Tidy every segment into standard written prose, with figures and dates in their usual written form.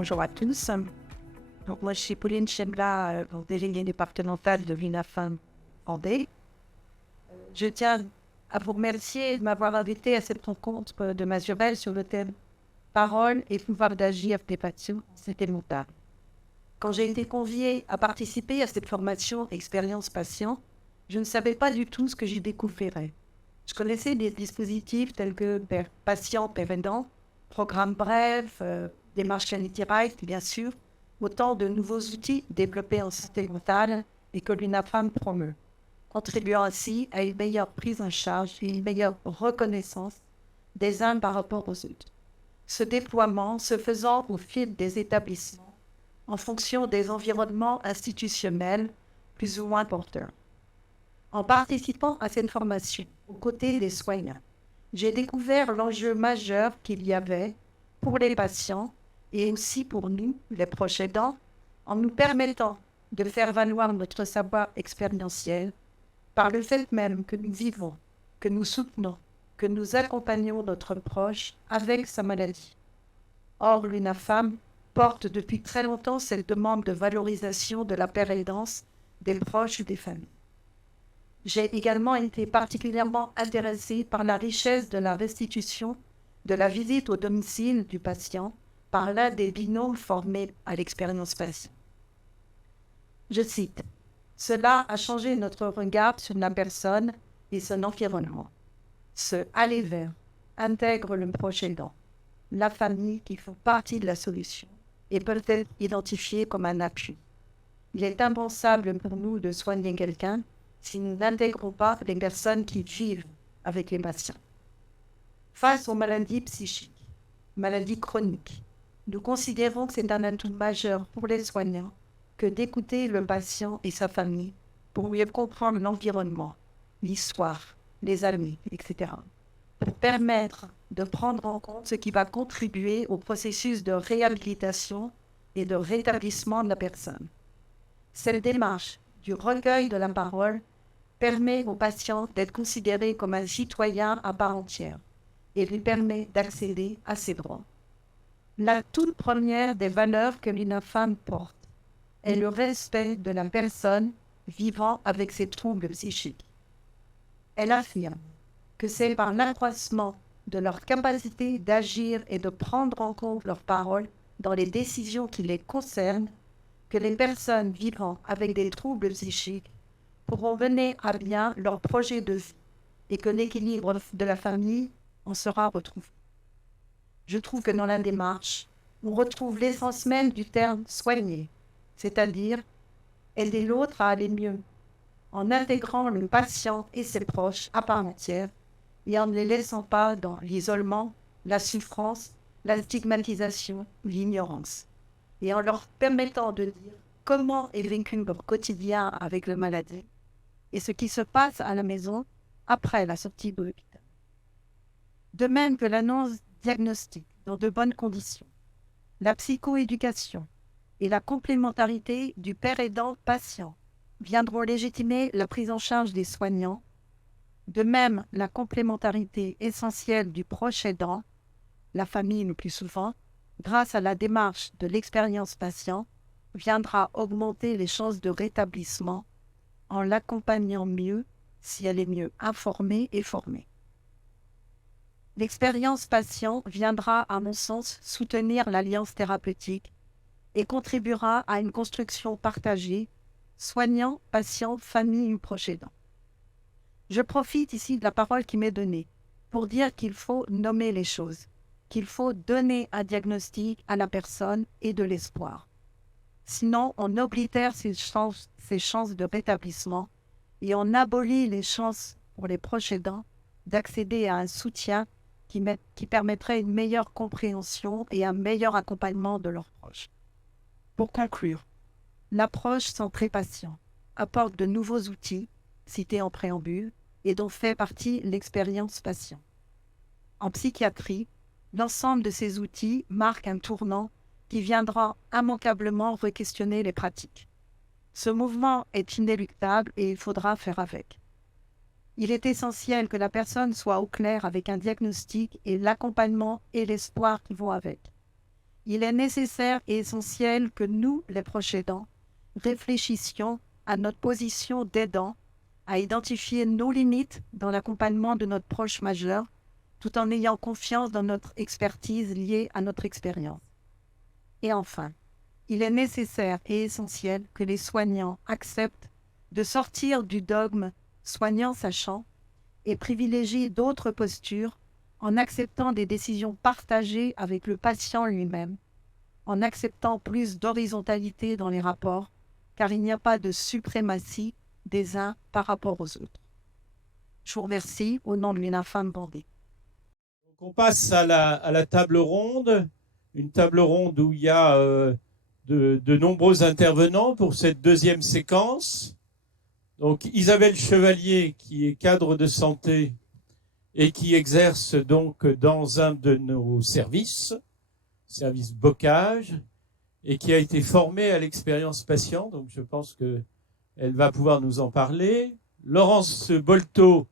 Bonjour à tous. Donc, moi, je suis Pauline Chembla, déléguée départementale de l'UNAFAM Vendée. Je tiens à vous remercier de m'avoir invité à cette rencontre de Mazurel sur le thème Parole et pouvoir d'agir des patients. C'était mon tas. Quand j'ai été conviée à participer à cette formation Expérience Patient, je ne savais pas du tout ce que j'y découvrirais. Je connaissais des dispositifs tels que Patient Père Aidant, Programme Bref, Démarche Quality Right, bien sûr, autant de nouveaux outils développés en santé mentale et que l'UNAFAM promeut, contribuant ainsi à une meilleure prise en charge et une meilleure reconnaissance des uns par rapport aux autres. Ce déploiement se faisant au fil des établissements en fonction des environnements institutionnels plus ou moins porteurs. En participant à cette formation aux côtés des soignants, j'ai découvert l'enjeu majeur qu'il y avait pour les patients et aussi pour nous, les proches aidants, en nous permettant de faire valoir notre savoir expérientiel par le fait même que nous vivons, que nous soutenons, que nous accompagnons notre proche avec sa maladie. Or, l'UNAFAM porte depuis très longtemps cette demande de valorisation de la pérédance des proches ou des familles. J'ai également été particulièrement intéressée par la richesse de la restitution de la visite au domicile du patient par l'un des binômes formés à l'expérience patient. Je cite, « Cela a changé notre regard sur la personne et son environnement. Ce aller vers intègre le proche aidant, la famille qui font partie de la solution et peut être identifiée comme un appui. Il est impensable pour nous de soigner quelqu'un si nous n'intégrons pas les personnes qui vivent avec les patients. Face aux maladies psychiques, maladies chroniques, nous considérons que c'est un atout majeur pour les soignants que d'écouter le patient et sa famille pour mieux comprendre l'environnement, l'histoire, les amis, etc. Pour permettre de prendre en compte ce qui va contribuer au processus de réhabilitation et de rétablissement de la personne. Cette démarche du recueil de la parole permet au patient d'être considéré comme un citoyen à part entière et lui permet d'accéder à ses droits. La toute première des valeurs que l'UNAFAM porte est le respect de la personne vivant avec ses troubles psychiques. Elle affirme que c'est par l'accroissement de leur capacité d'agir et de prendre en compte leurs paroles dans les décisions qui les concernent que les personnes vivant avec des troubles psychiques pourront mener à bien leur projet de vie et que l'équilibre de la famille en sera retrouvé. Je trouve que dans la démarche, on retrouve l'essence même du terme « soigner », c'est-à-dire aider l'autre à aller mieux, en intégrant le patient et ses proches à part entière et en ne les laissant pas dans l'isolement, la souffrance, la stigmatisation, l'ignorance, et en leur permettant de dire comment est vécu leur quotidien avec la maladie et ce qui se passe à la maison après la sortie de l'hôpital. De même que l'annonce diagnostique dans de bonnes conditions, la psychoéducation et la complémentarité du père aidant patient viendront légitimer la prise en charge des soignants. De même, la complémentarité essentielle du proche aidant, la famille le plus souvent, grâce à la démarche de l'expérience patient, viendra augmenter les chances de rétablissement en l'accompagnant mieux si elle est mieux informée et formée. L'expérience patient viendra, à mon sens, soutenir l'alliance thérapeutique et contribuera à une construction partagée, soignant, patient, famille ou proche aidant. Je profite ici de la parole qui m'est donnée pour dire qu'il faut nommer les choses, qu'il faut donner un diagnostic à la personne et de l'espoir. Sinon, on oblitère ses chances de rétablissement et on abolit les chances pour les proches aidants d'accéder à un soutien qui permettrait une meilleure compréhension et un meilleur accompagnement de leurs proches. Pour conclure, l'approche centrée patient apporte de nouveaux outils, cités en préambule, et dont fait partie l'expérience patient. En psychiatrie, l'ensemble de ces outils marque un tournant qui viendra immanquablement re-questionner les pratiques. Ce mouvement est inéluctable et il faudra faire avec. Il est essentiel que la personne soit au clair avec un diagnostic et l'accompagnement et l'espoir qui vont avec. Il est nécessaire et essentiel que nous, les proches aidants, réfléchissions à notre position d'aidant, à identifier nos limites dans l'accompagnement de notre proche majeur, tout en ayant confiance dans notre expertise liée à notre expérience. Et enfin, il est nécessaire et essentiel que les soignants acceptent de sortir du dogme soignant sachant et privilégient d'autres postures en acceptant des décisions partagées avec le patient lui-même, en acceptant plus d'horizontalité dans les rapports, car il n'y a pas de suprématie des uns par rapport aux autres. Je vous remercie au nom de l'UNAFAM Vendée. On passe à la table ronde, une table ronde où il y a de nombreux intervenants pour cette deuxième séquence. Donc Isabelle Chevalier, qui est cadre de santé et qui exerce donc dans un de nos service bocage, et qui a été formée à l'expérience patient, donc je pense qu'elle va pouvoir nous en parler. Laurence Bolto,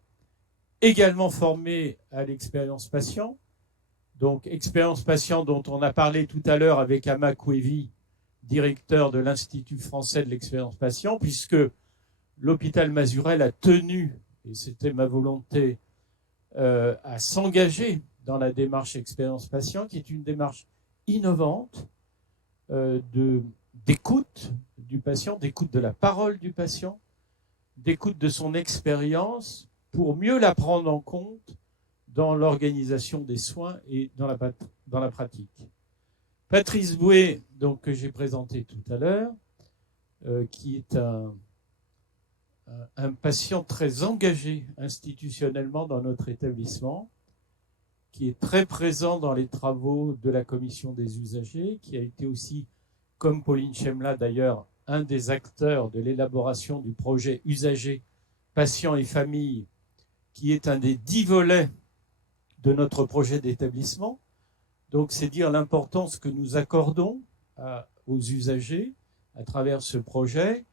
également formée à l'expérience patient, donc expérience patient dont on a parlé tout à l'heure avec Ama Kouevi, directeur de l'Institut français de l'expérience patient, puisque l'hôpital Mazurel a tenu, et c'était ma volonté, à s'engager dans la démarche expérience patient, qui est une démarche innovante d'écoute du patient, d'écoute de la parole du patient, d'écoute de son expérience pour mieux la prendre en compte dans l'organisation des soins et dans la pratique. Patrice Bouet, donc, que j'ai présenté tout à l'heure, qui est un patient très engagé institutionnellement dans notre établissement, qui est très présent dans les travaux de la commission des usagers, qui a été aussi, comme Pauline Chemla d'ailleurs, un des acteurs de l'élaboration du projet usagers, patients et familles, qui est un des 10 volets de notre projet d'établissement. Donc c'est dire l'importance que nous accordons aux usagers à travers ce projet,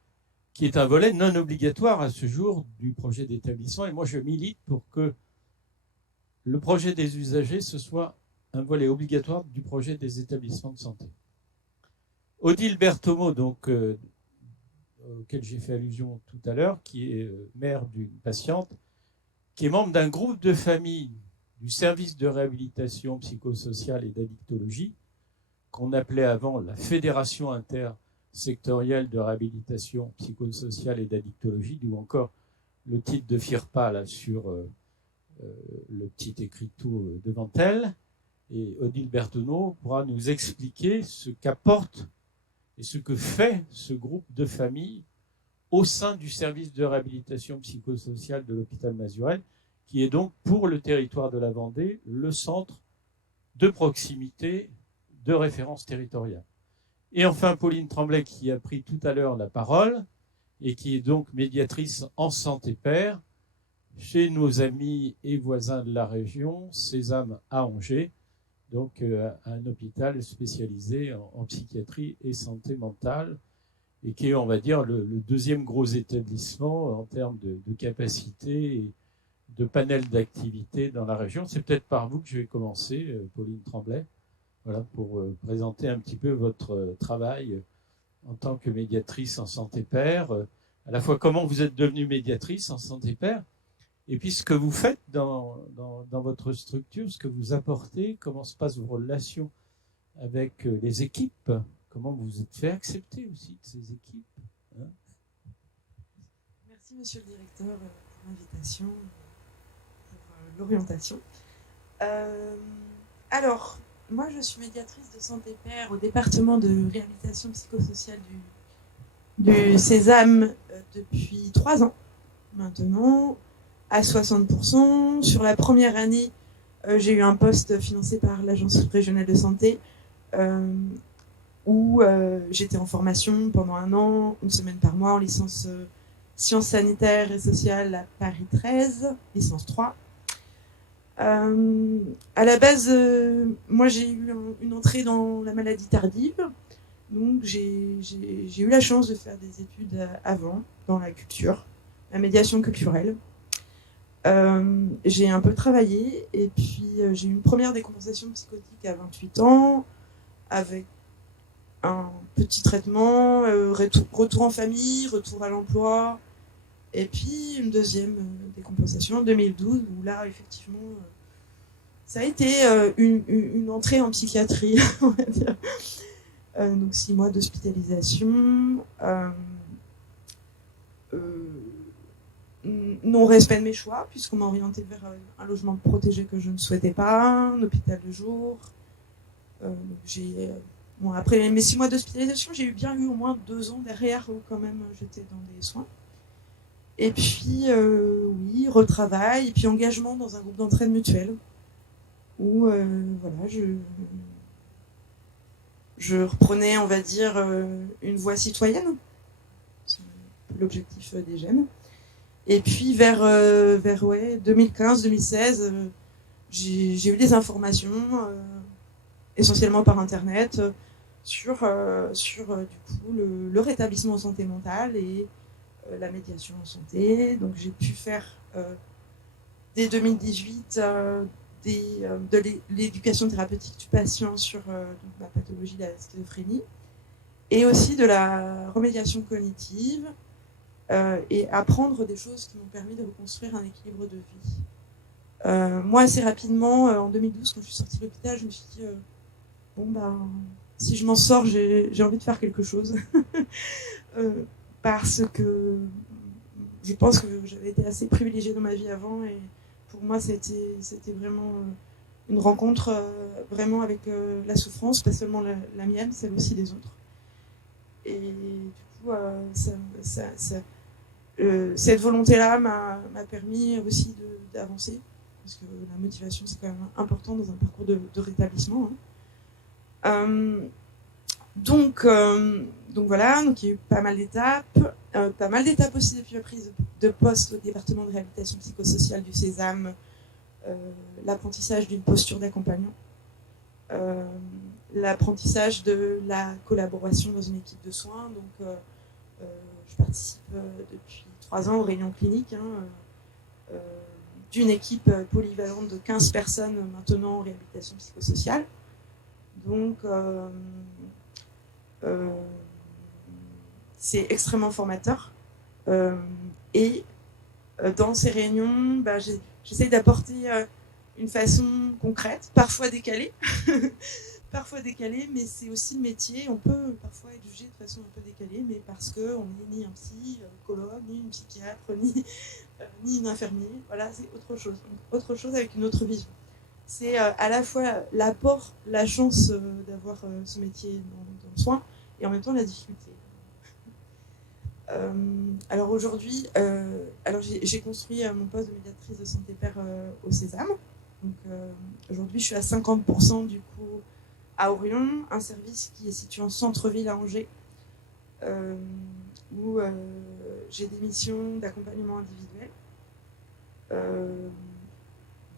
qui est un volet non obligatoire à ce jour du projet d'établissement. Et moi, je milite pour que le projet des usagers, ce soit un volet obligatoire du projet des établissements de santé. Odile Berthomeau, donc, auquel j'ai fait allusion tout à l'heure, qui est mère d'une patiente, qui est membre d'un groupe de famille du service de réhabilitation psychosociale et d'addictologie, qu'on appelait avant la Fédération intersectorielle de réhabilitation psychosociale et d'addictologie, d'où encore le titre de FIRPA là, sur le petit écriteau devant elle. Et Odile Berthomeau pourra nous expliquer ce qu'apporte et ce que fait ce groupe de famille au sein du service de réhabilitation psychosociale de l'hôpital Mazurel, qui est donc pour le territoire de la Vendée le centre de proximité de référence territoriale. Et enfin, Pauline Tremblay, qui a pris tout à l'heure la parole et qui est donc médiatrice en santé père chez nos amis et voisins de la région, Sésame à Angers, donc un hôpital spécialisé en psychiatrie et santé mentale, et qui est, on va dire, le deuxième gros établissement en termes de capacité et de panel d'activités dans la région. C'est peut-être par vous que je vais commencer, Pauline Tremblay, voilà, pour présenter un petit peu votre travail en tant que médiatrice en santé père, à la fois comment vous êtes devenue médiatrice en santé père, et puis ce que vous faites dans votre structure, ce que vous apportez, comment se passent vos relations avec les équipes, comment vous vous êtes fait accepter aussi de ces équipes. Hein. Merci Monsieur le Directeur pour l'invitation, pour l'orientation. Alors, moi je suis médiatrice de santé père au département de réhabilitation psychosociale du Sésame depuis 3 ans maintenant, à 60%. Sur la première année, j'ai eu un poste financé par l'Agence régionale de santé où j'étais en formation pendant 1 an, 1 semaine par mois en licence sciences sanitaires et sociales à Paris 13, licence 3. À la base, moi j'ai eu une entrée dans la maladie tardive, donc j'ai eu la chance de faire des études avant dans la culture, la médiation culturelle. J'ai un peu travaillé et puis j'ai eu une première décompensation psychotique à 28 ans. avec un petit traitement, retour en famille, retour à l'emploi, et puis une deuxième décompensation en 2012, où là, effectivement, ça a été une entrée en psychiatrie, on va dire. Donc 6 mois d'hospitalisation, non-respect de mes choix, puisqu'on m'a orienté vers un logement protégé que je ne souhaitais pas, un hôpital de jour. Bon, après mes 6 mois d'hospitalisation, j'ai bien eu au moins 2 ans derrière où quand même j'étais dans des soins. Et puis, oui, retravail, et puis engagement dans un groupe d'entraide mutuelle, où voilà, je reprenais, on va dire, une voie citoyenne. C'est l'objectif des jeunes. Et puis vers 2015-2016, j'ai eu des informations, essentiellement par Internet, sur du coup, le rétablissement en santé mentale et la médiation en santé. Donc j'ai pu faire dès 2018 de l'éducation thérapeutique du patient sur ma pathologie de la schizophrénie, et aussi de la remédiation cognitive, et apprendre des choses qui m'ont permis de reconstruire un équilibre de vie. Moi, assez rapidement, en 2012, quand je suis sortie de l'hôpital, je me suis dit, bon, ben, si je m'en sors, j'ai envie de faire quelque chose. Parce que je pense que j'avais été assez privilégiée dans ma vie avant, et pour moi, c'était vraiment une rencontre vraiment avec la souffrance, pas seulement la mienne, celle aussi des autres. Et du coup, cette volonté-là m'a permis aussi d'avancer, parce que la motivation, c'est quand même important dans un parcours de rétablissement. Donc voilà, donc il y a eu pas mal d'étapes aussi depuis la prise de poste au département de réhabilitation psychosociale du Sésame, l'apprentissage d'une posture d'accompagnant, l'apprentissage de la collaboration dans une équipe de soins. Donc je participe depuis 3 ans aux réunions cliniques, d'une équipe polyvalente de 15 personnes maintenant en réhabilitation psychosociale. Donc c'est extrêmement formateur. Et dans ces réunions, j'essaie d'apporter une façon concrète, parfois décalée, mais c'est aussi le métier. On peut parfois être jugé de façon un peu décalée, mais parce qu'on n'est ni un psychologue, ni une psychiatre, ni une infirmier. Voilà, c'est autre chose. Autre chose avec une autre vision. C'est à la fois l'apport, la chance d'avoir ce métier dans le soin, et en même temps la difficulté. Alors aujourd'hui, j'ai construit mon poste de médiatrice de santé père au Sésame. Donc aujourd'hui, je suis à 50% du coup à Orion, un service qui est situé en centre-ville à Angers, où j'ai des missions d'accompagnement individuel,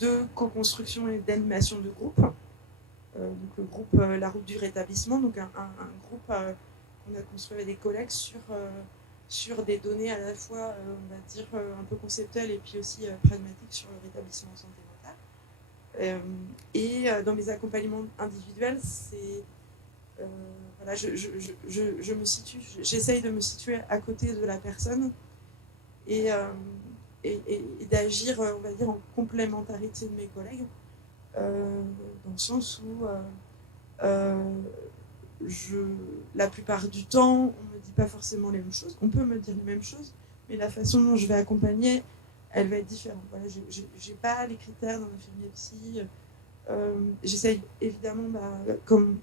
de co-construction et d'animation de groupe. Donc le groupe La Route du Rétablissement, donc un groupe qu'on a construit avec des collègues sur des données à la fois, on va dire, un peu conceptuelles et puis aussi pragmatiques sur le rétablissement en santé mentale. Et dans mes accompagnements individuels, c'est voilà, je me situe, j'essaye de me situer à côté de la personne et d'agir, on va dire, en complémentarité de mes collègues, dans le sens où la plupart du temps, on ne me dit pas forcément les mêmes choses. On peut me dire les mêmes choses, mais la façon dont je vais accompagner, elle va être différente. Voilà, j'ai pas les critères d'un infirmier psy. J'essaye évidemment, comme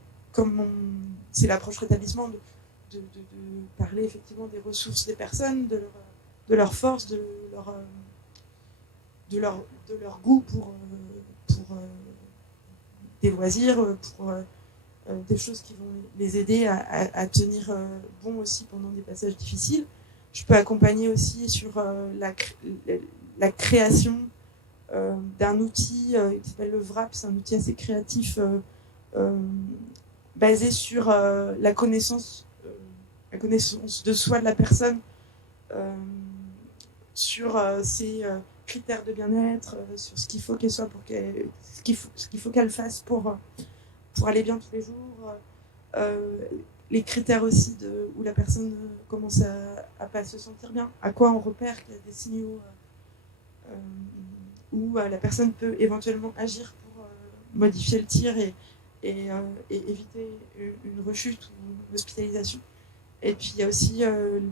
c'est l'approche rétablissement, de parler effectivement des ressources des personnes, de leur force, de leur goût pour des loisirs, pour des choses qui vont les aider à tenir bon aussi pendant des passages difficiles. Je peux accompagner aussi sur la création d'un outil qui s'appelle le VRAP. C'est un outil assez créatif basé sur la connaissance de soi de la personne, sur ses critères de bien-être, sur ce qu'il faut qu'elle soit ce qu'il faut qu'elle fasse pour aller bien tous les jours, les critères aussi où la personne commence à pas se sentir bien, à quoi on repère qu'il y a des signaux où la personne peut éventuellement agir pour modifier le tir et éviter une rechute ou une hospitalisation. Et puis il y a aussi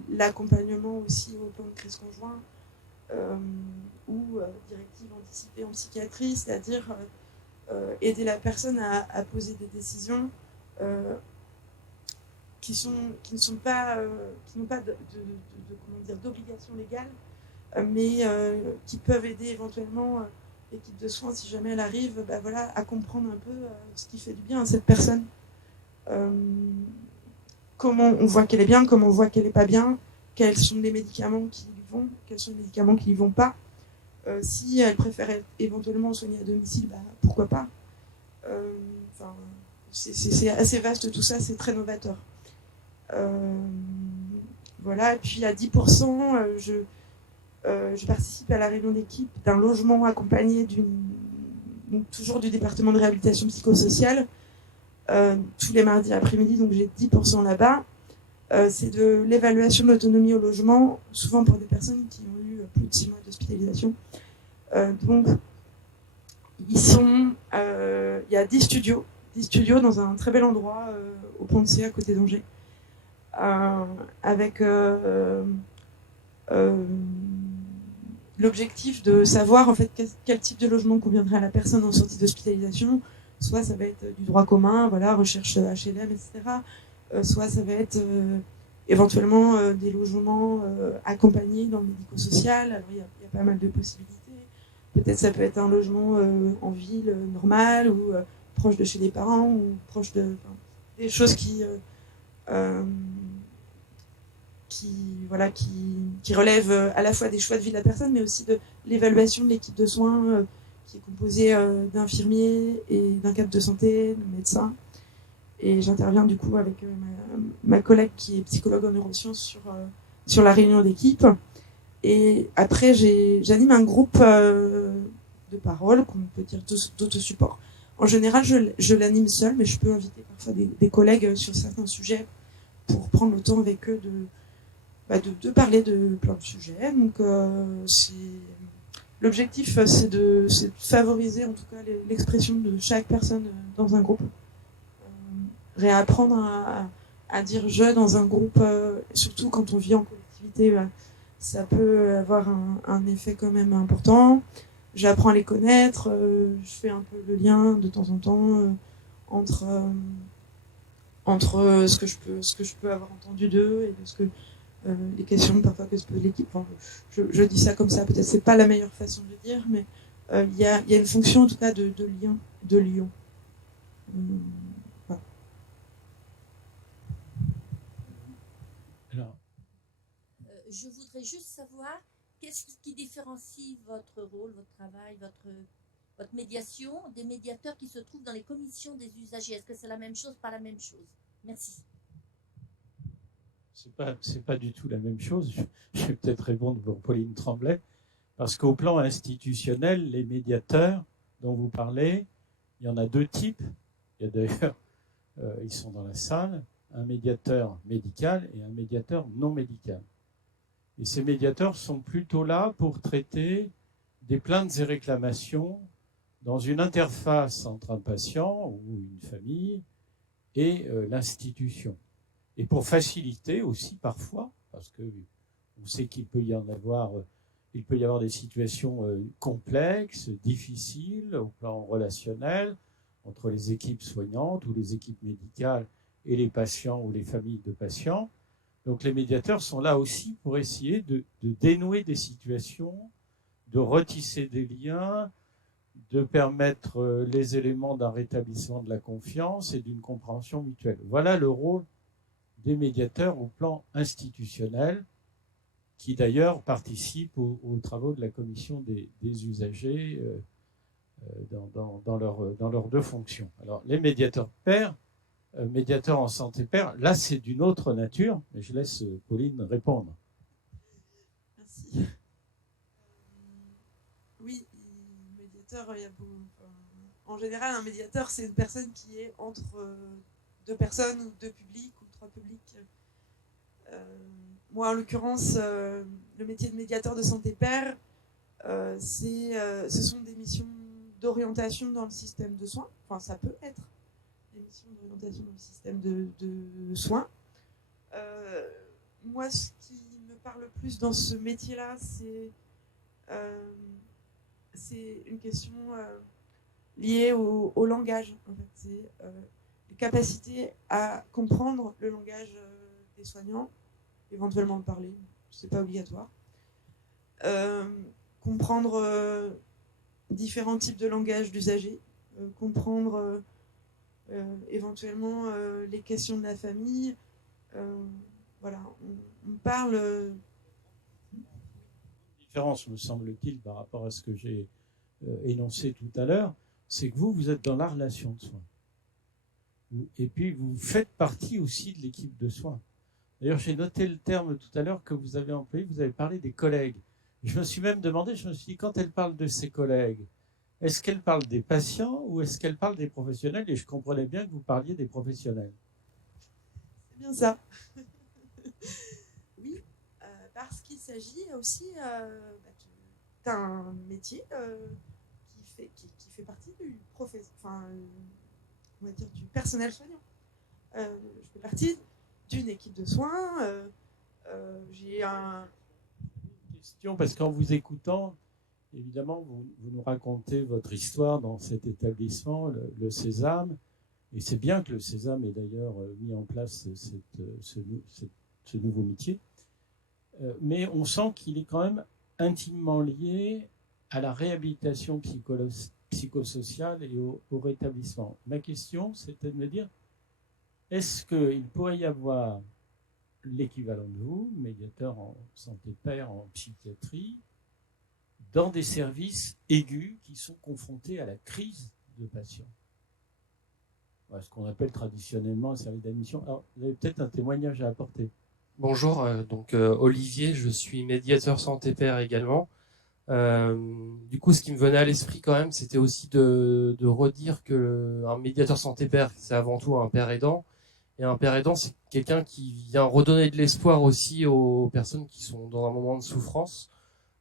l'accompagnement aussi au plan de crise conjoint ou directive anticipée en psychiatrie, c'est-à-dire aider la personne à poser des décisions qui n'ont pas d'obligation légale, mais qui peuvent aider éventuellement l'équipe de soins, si jamais elle arrive, à comprendre un peu ce qui fait du bien à cette personne. Comment on voit qu'elle est bien, comment on voit qu'elle n'est pas bien, quels sont les médicaments qui lui vont, quels sont les médicaments qui lui vont pas. Si elle préfère être éventuellement soignée à domicile, pourquoi pas. C'est assez vaste tout ça, c'est très novateur. Voilà, et puis à 10%, je participe à la réunion d'équipe d'un logement accompagné toujours du département de réhabilitation psychosociale, tous les mardis après-midi, donc j'ai 10% là-bas. C'est de l'évaluation de l'autonomie au logement, souvent pour des personnes qui ont eu plus de 6 mois d'hospitalisation. Donc, il y a 10 studios dans un très bel endroit au Pont de Cé, à côté d'Angers, avec l'objectif de savoir en fait quel type de logement conviendrait à la personne en sortie d'hospitalisation. Soit ça va être du droit commun, voilà, recherche HLM, etc. Soit ça va être éventuellement des logements accompagnés dans le médico-social. Alors il y a pas mal de possibilités. Peut-être ça peut être un logement en ville normale ou proche de chez les parents ou proche des choses qui relèvent à la fois des choix de vie de la personne, mais aussi de l'évaluation de l'équipe de soins qui est composée d'infirmiers et d'un cadre de santé, de médecins. Et j'interviens du coup avec ma collègue qui est psychologue en neurosciences sur la réunion d'équipe. Et après, j'anime un groupe de parole, qu'on peut dire d'autosupport. En général, je l'anime seule, mais je peux inviter parfois des collègues sur certains sujets pour prendre le temps avec eux de parler de plein de sujets. Donc, l'objectif, c'est de favoriser en tout cas l'expression de chaque personne dans un groupe. Réapprendre à dire je dans un groupe, surtout quand on vit en collectivité, ça peut avoir un effet quand même important. J'apprends à les connaître, je fais un peu le lien de temps en temps entre ce que je peux avoir entendu d'eux et de ce que les questions parfois que se pose l'équipe. Enfin, je dis ça comme ça, peut-être c'est pas la meilleure façon de le dire, mais il y a une fonction en tout cas de lien, de lion. Voilà. Alors, je voudrais juste savoir qu'est-ce qui différencie votre rôle, votre travail, votre médiation des médiateurs qui se trouvent dans les commissions des usagers. Est-ce que c'est la même chose, pas la même chose? Merci. C'est pas du tout la même chose. Je vais peut-être répondre pour Pauline Tremblay, parce qu'au plan institutionnel, les médiateurs dont vous parlez, il y en a 2 types. Il y a d'ailleurs, ils sont dans la salle, un médiateur médical et un médiateur non médical. Et ces médiateurs sont plutôt là pour traiter des plaintes et réclamations dans une interface entre un patient ou une famille et l'institution. Et pour faciliter aussi parfois, parce que on sait qu'il peut y avoir des situations complexes, difficiles au plan relationnel entre les équipes soignantes ou les équipes médicales et les patients ou les familles de patients. Donc les médiateurs sont là aussi pour essayer de dénouer des situations, de retisser des liens, de permettre les éléments d'un rétablissement de la confiance et d'une compréhension mutuelle. Voilà le rôle des médiateurs au plan institutionnel, qui d'ailleurs participent aux travaux de la commission des usagers dans leurs 2 fonctions. Alors les médiateurs pairs, médiateurs en santé pair, là c'est d'une autre nature, mais je laisse Pauline répondre. Merci. Oui, médiateur, en général, un médiateur, c'est une personne qui est entre 2 personnes ou 2 publics ou 3 publics. Moi, en l'occurrence, le métier de médiateur de santé pair, ce sont des missions d'orientation dans le système de soins. Enfin, ça peut être des missions d'orientation dans le système de soins. Moi, ce qui me parle plus dans ce métier-là, c'est une question liée au langage. En fait, c'est les capacités à comprendre le langage des soignants, éventuellement le parler, c'est pas obligatoire. Comprendre différents types de langage d'usagers, comprendre éventuellement les questions de la famille. Voilà, on parle. Différence, me semble-t-il, par rapport à ce que j'ai énoncé tout à l'heure, c'est que vous êtes dans la relation de soins. Et puis, vous faites partie aussi de l'équipe de soins. D'ailleurs, j'ai noté le terme tout à l'heure que vous avez employé, vous avez parlé des collègues. Je me suis même demandé, je me suis dit, quand elle parle de ses collègues, est-ce qu'elle parle des patients ou est-ce qu'elle parle des professionnels? Et je comprenais bien que vous parliez des professionnels. C'est bien ça. Oui, parce qu'il s'agit aussi d'un métier qui fait partie du on va dire du personnel soignant. Je fais partie d'une équipe de soins. J'ai un question, parce qu'en vous écoutant, évidemment, vous nous racontez votre histoire dans cet établissement, le Sésame, et c'est bien que le Sésame ait d'ailleurs mis en place ce nouveau métier, mais on sent qu'il est quand même intimement lié à la réhabilitation psychosociale et au rétablissement. Ma question, c'était de me dire, est-ce qu'il pourrait y avoir l'équivalent de vous, médiateur en santé pair, en psychiatrie, dans des services aigus qui sont confrontés à la crise de patients? Ce qu'on appelle traditionnellement un service d'admission. Alors, vous avez peut-être un témoignage à apporter. Bonjour, Olivier, je suis médiateur santé pair également. Du coup, ce qui me venait à l'esprit quand même, c'était aussi de redire que un médiateur santé pair, c'est avant tout un père aidant. Et un père aidant, c'est quelqu'un qui vient redonner de l'espoir aussi aux personnes qui sont dans un moment de souffrance.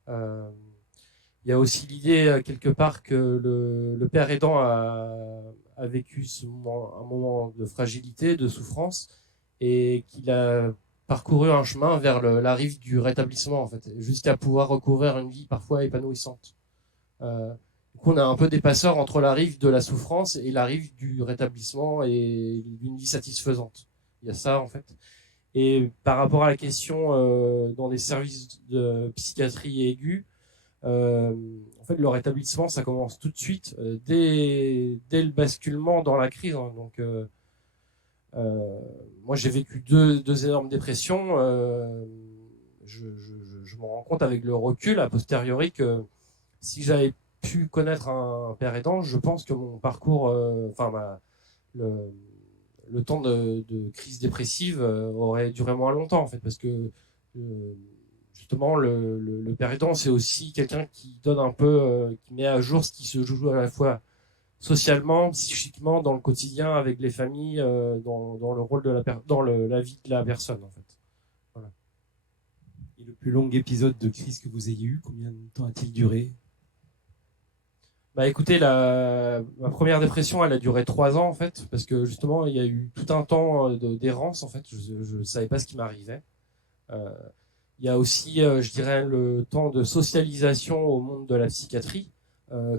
Il y a aussi l'idée quelque part que le père aidant a vécu un moment de fragilité, de souffrance, et qu'il a parcouru un chemin vers la rive du rétablissement, en fait, jusqu'à pouvoir recouvrir une vie parfois épanouissante. Du coup, on a un peu des passeurs entre la rive de la souffrance et la rive du rétablissement et d'une vie satisfaisante. Il y a ça, en fait. Et par rapport à la question dans les services de psychiatrie aiguë, en fait, le rétablissement, ça commence tout de suite, dès le basculement dans la crise. Hein. Donc, moi, j'ai vécu deux énormes dépressions. Je me rends compte avec le recul, a posteriori, que si j'avais pu connaître un père aidant, je pense que mon parcours, le temps de crise dépressive aurait duré moins longtemps, en fait, parce que justement, le père aidant, c'est aussi quelqu'un qui donne un peu, qui met à jour ce qui se joue à la fois socialement, psychiquement, dans le quotidien, avec les familles, dans le rôle de la vie de la personne, en fait. Voilà. Et le plus long épisode de crise que vous ayez eu, combien de temps a-t-il duré? Bah écoutez, ma première dépression, elle a duré 3 ans, en fait, parce que justement, il y a eu tout un temps d'errance, en fait. Je savais pas ce qui m'arrivait. Il y a aussi, je dirais, le temps de socialisation au monde de la psychiatrie.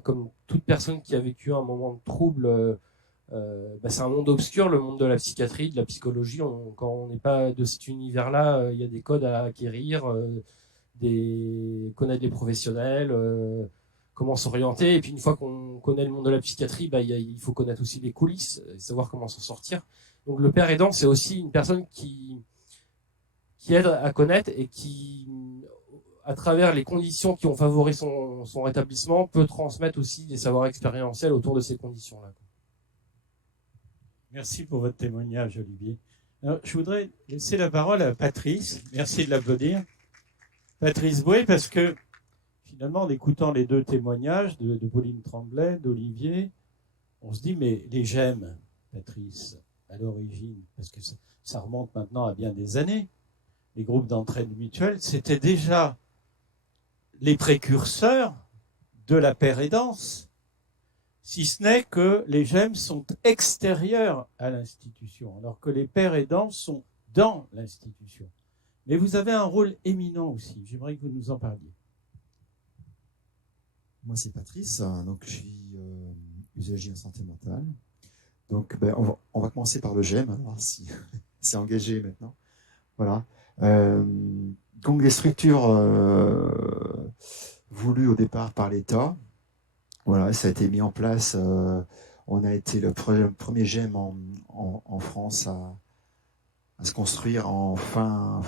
Comme toute personne qui a vécu un moment de trouble, c'est un monde obscur, le monde de la psychiatrie, de la psychologie. Quand on n'est pas de cet univers-là, il y a des codes à acquérir, connaître les professionnels, comment s'orienter. Et puis une fois qu'on connaît le monde de la psychiatrie, il faut connaître aussi les coulisses, savoir comment s'en sortir. Donc le père aidant, c'est aussi une personne qui aide à connaître et qui, à travers les conditions qui ont favorisé son rétablissement, peut transmettre aussi des savoirs expérientiels autour de ces conditions-là. Merci pour votre témoignage, Olivier. Alors, je voudrais laisser la parole à Patrice. Merci de l'applaudir. Patrice Bouet, parce que finalement, en écoutant les deux témoignages de Pauline Tremblay, d'Olivier, on se dit, mais les j'aime, Patrice, à l'origine, parce que ça remonte maintenant à bien des années, les groupes d'entraide mutuelle, c'était déjà les précurseurs de la paire aidance, si ce n'est que les GEM sont extérieurs à l'institution, alors que les pairs aidants sont dans l'institution. Mais vous avez un rôle éminent aussi, j'aimerais que vous nous en parliez. Moi, c'est Patrice, donc je suis usager en santé mentale. Donc, on va commencer par le GEM, alors si c'est engagé maintenant. Voilà. Donc, des structures voulues au départ par l'État. Voilà, ça a été mis en place. On a été le premier GEM en France à se construire en fin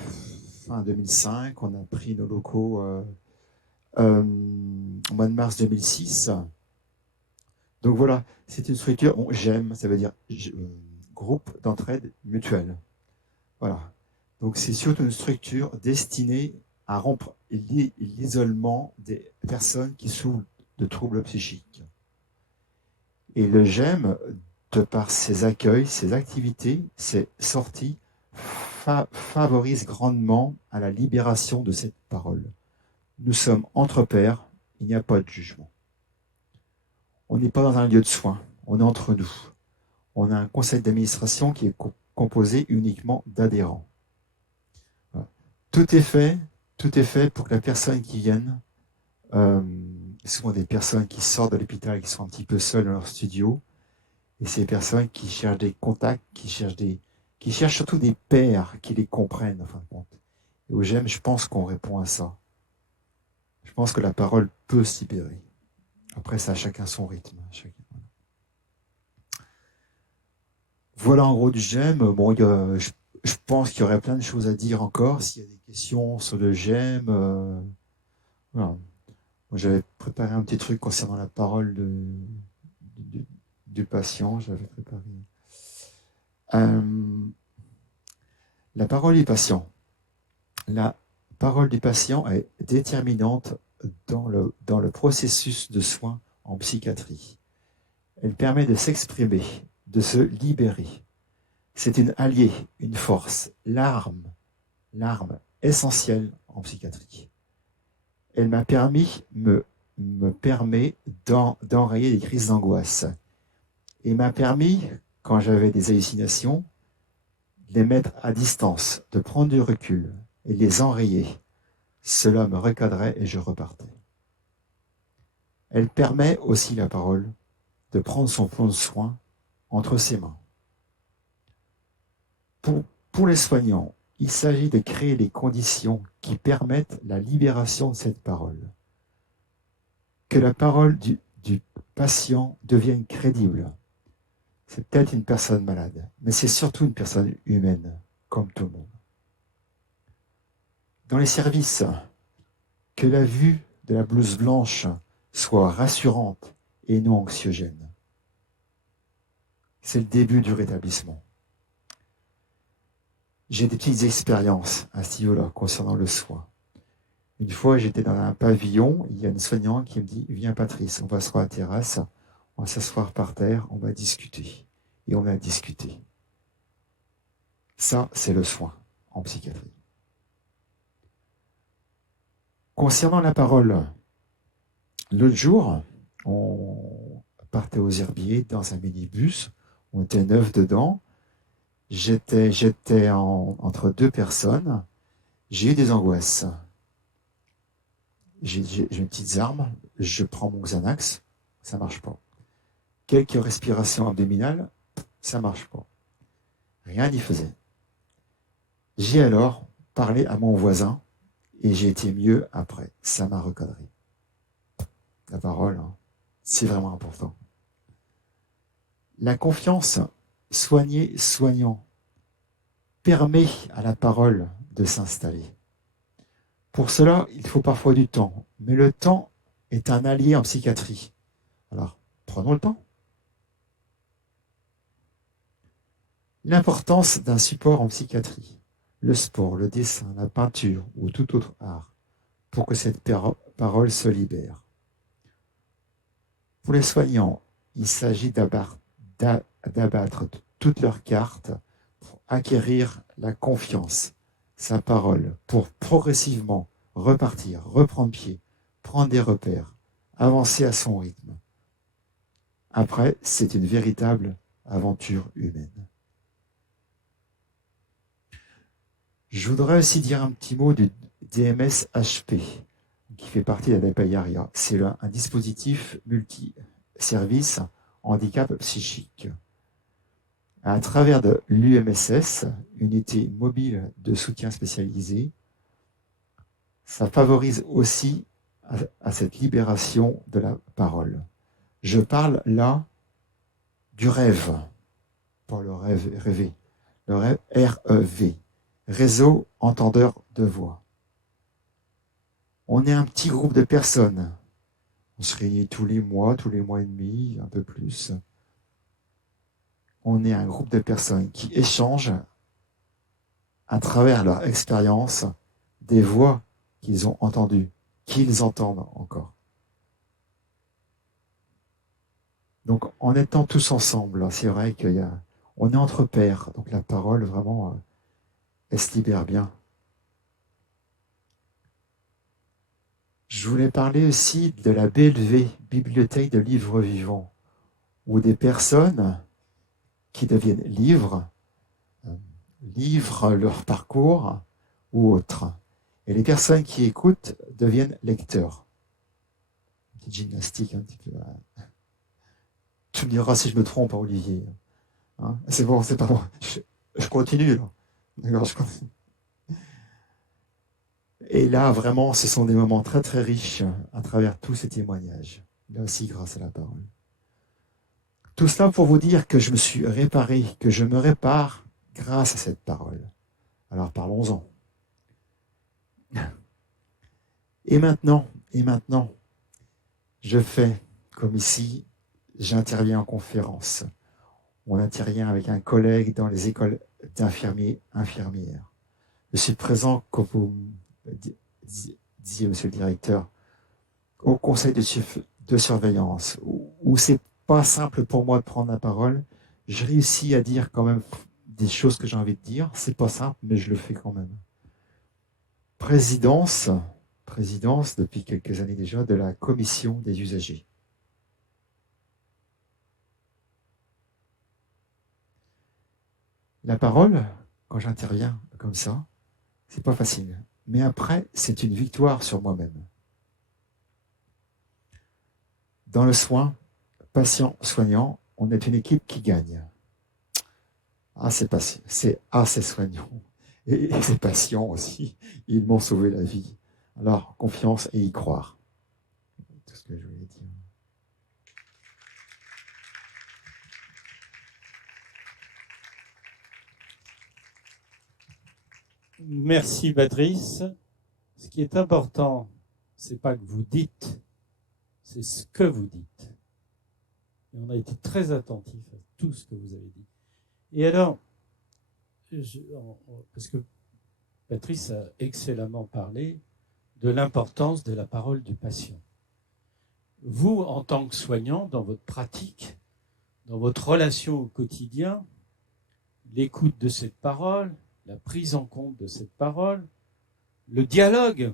2005. On a pris nos locaux au mois de mars 2006. Donc voilà, c'est une structure, GEM, ça veut dire groupe d'entraide mutuelle. Voilà. Donc c'est surtout une structure destinée à rompre l'isolement des personnes qui souffrent de troubles psychiques. Et le GEM, de par ses accueils, ses activités, ses sorties, favorise grandement à la libération de cette parole. Nous sommes entre pairs, il n'y a pas de jugement. On n'est pas dans un lieu de soins, on est entre nous. On a un conseil d'administration qui est composé uniquement d'adhérents. Voilà. Tout est fait pour que la personne qui vienne, souvent des personnes qui sortent de l'hôpital, qui sont un petit peu seules dans leur studio, et ces personnes qui cherchent des contacts, qui cherchent surtout des pairs qui les comprennent, en fin de compte. Et au GEM, je pense qu'on répond à ça. Je pense que la parole peut se libérer. Après, ça a chacun son rythme. Voilà en gros du GEM. Bon, je pense qu'il y aurait plein de choses à dire encore. S'il y a des questions sur le GEM, voilà. Moi, j'avais préparé un petit truc concernant la parole du patient. J'avais préparé la parole du patient. La parole du patient est déterminante dans le processus de soins en psychiatrie. Elle permet de s'exprimer, de se libérer. C'est une alliée, une force, l'arme essentielle en psychiatrie. Elle me permet d'enrayer les crises d'angoisse. Et m'a permis, quand j'avais des hallucinations, de les mettre à distance, de prendre du recul et de les enrayer. Cela me recadrait et je repartais. Elle permet aussi, la parole, de prendre son plan de soin entre ses mains. Pour les soignants, il s'agit de créer les conditions qui permettent la libération de cette parole. Que la parole du patient devienne crédible. C'est peut-être une personne malade, mais c'est surtout une personne humaine, comme tout le monde. Dans les services, que la vue de la blouse blanche soit rassurante et non anxiogène. C'est le début du rétablissement. J'ai des petites expériences à ce niveau-là concernant le soin. Une fois, j'étais dans un pavillon, il y a une soignante qui me dit « Viens Patrice, on va se voir à la terrasse, on va s'asseoir par terre, on va discuter. » Et on a discuté. Ça, c'est le soin en psychiatrie. Concernant la parole, l'autre jour, on partait aux Herbiers dans un minibus, on était 9 dedans, j'étais entre 2 personnes, j'ai eu des angoisses. J'ai une petite arme, je prends mon Xanax, ça marche pas. Quelques respirations abdominales, ça marche pas. Rien n'y faisait. J'ai alors parlé à mon voisin et j'ai été mieux après. Ça m'a recadré. La parole, hein, c'est vraiment important. La confiance soignant permet à la parole de s'installer. Pour cela, il faut parfois du temps. Mais le temps est un allié en psychiatrie. Alors, prenons le temps. L'importance d'un support en psychiatrie, le sport, le dessin, la peinture ou tout autre art, pour que cette parole se libère. Pour les soignants, il s'agit d'abattre toutes leurs cartes pour acquérir la confiance, sa parole, pour progressivement repartir, reprendre pied, prendre des repères, avancer à son rythme. Après, c'est une véritable aventure humaine. Je voudrais aussi dire un petit mot du DMS-HP, qui fait partie de la DPIARIA. C'est un dispositif multi-service handicap psychique. À travers de l'UMSS, unité mobile de soutien spécialisée, ça favorise aussi à cette libération de la parole. Je parle là du rêve, pas le rêve rêvé, le rêve REV, réseau entendeur de voix. On est un petit groupe de personnes. On se réunit tous les mois et demi, un peu plus. On est un groupe de personnes qui échangent à travers leur expérience des voix qu'ils ont entendues, qu'ils entendent encore. Donc, en étant tous ensemble, c'est vrai on est entre pairs, donc la parole, vraiment, elle se libère bien. Je voulais parler aussi de la BLV, Bibliothèque de livres vivants, où des personnes qui deviennent livrent leur parcours ou autre. Et les personnes qui écoutent deviennent lecteurs. Une petite gymnastique un petit peu. Tu me diras si je me trompe, Olivier. Hein, c'est bon, c'est pas bon. Je continue, là. D'accord, je continue. Et là, vraiment, ce sont des moments très, très riches à travers tous ces témoignages. Là aussi, grâce à la parole. Tout cela pour vous dire que je me suis réparé, que je me répare grâce à cette parole. Alors, parlons-en. Et maintenant, je fais comme ici, j'interviens en conférence. On intervient avec un collègue dans les écoles d'infirmiers, infirmières. Je suis présent, comme vous disiez, monsieur le directeur, au conseil de surveillance, où c'est pas simple pour moi de prendre la parole. Je réussis à dire quand même des choses que j'ai envie de dire. C'est pas simple, mais je le fais quand même. Présidence depuis quelques années déjà de la commission des usagers. La parole, quand j'interviens comme ça, c'est pas facile. Mais après, c'est une victoire sur moi-même. Dans le soin, patient-soignant, on est une équipe qui gagne. Ah, c'est soignant. Et ces patients aussi, ils m'ont sauvé la vie. Alors, confiance et y croire. Tout ce que je voulais dire. Merci Patrice. Ce qui est important, c'est pas que vous dites, c'est ce que vous dites. Et on a été très attentifs à tout ce que vous avez dit. Et alors, parce que Patrice a excellemment parlé de l'importance de la parole du patient. Vous, en tant que soignant, dans votre pratique, dans votre relation au quotidien, l'écoute de cette parole, la prise en compte de cette parole, le dialogue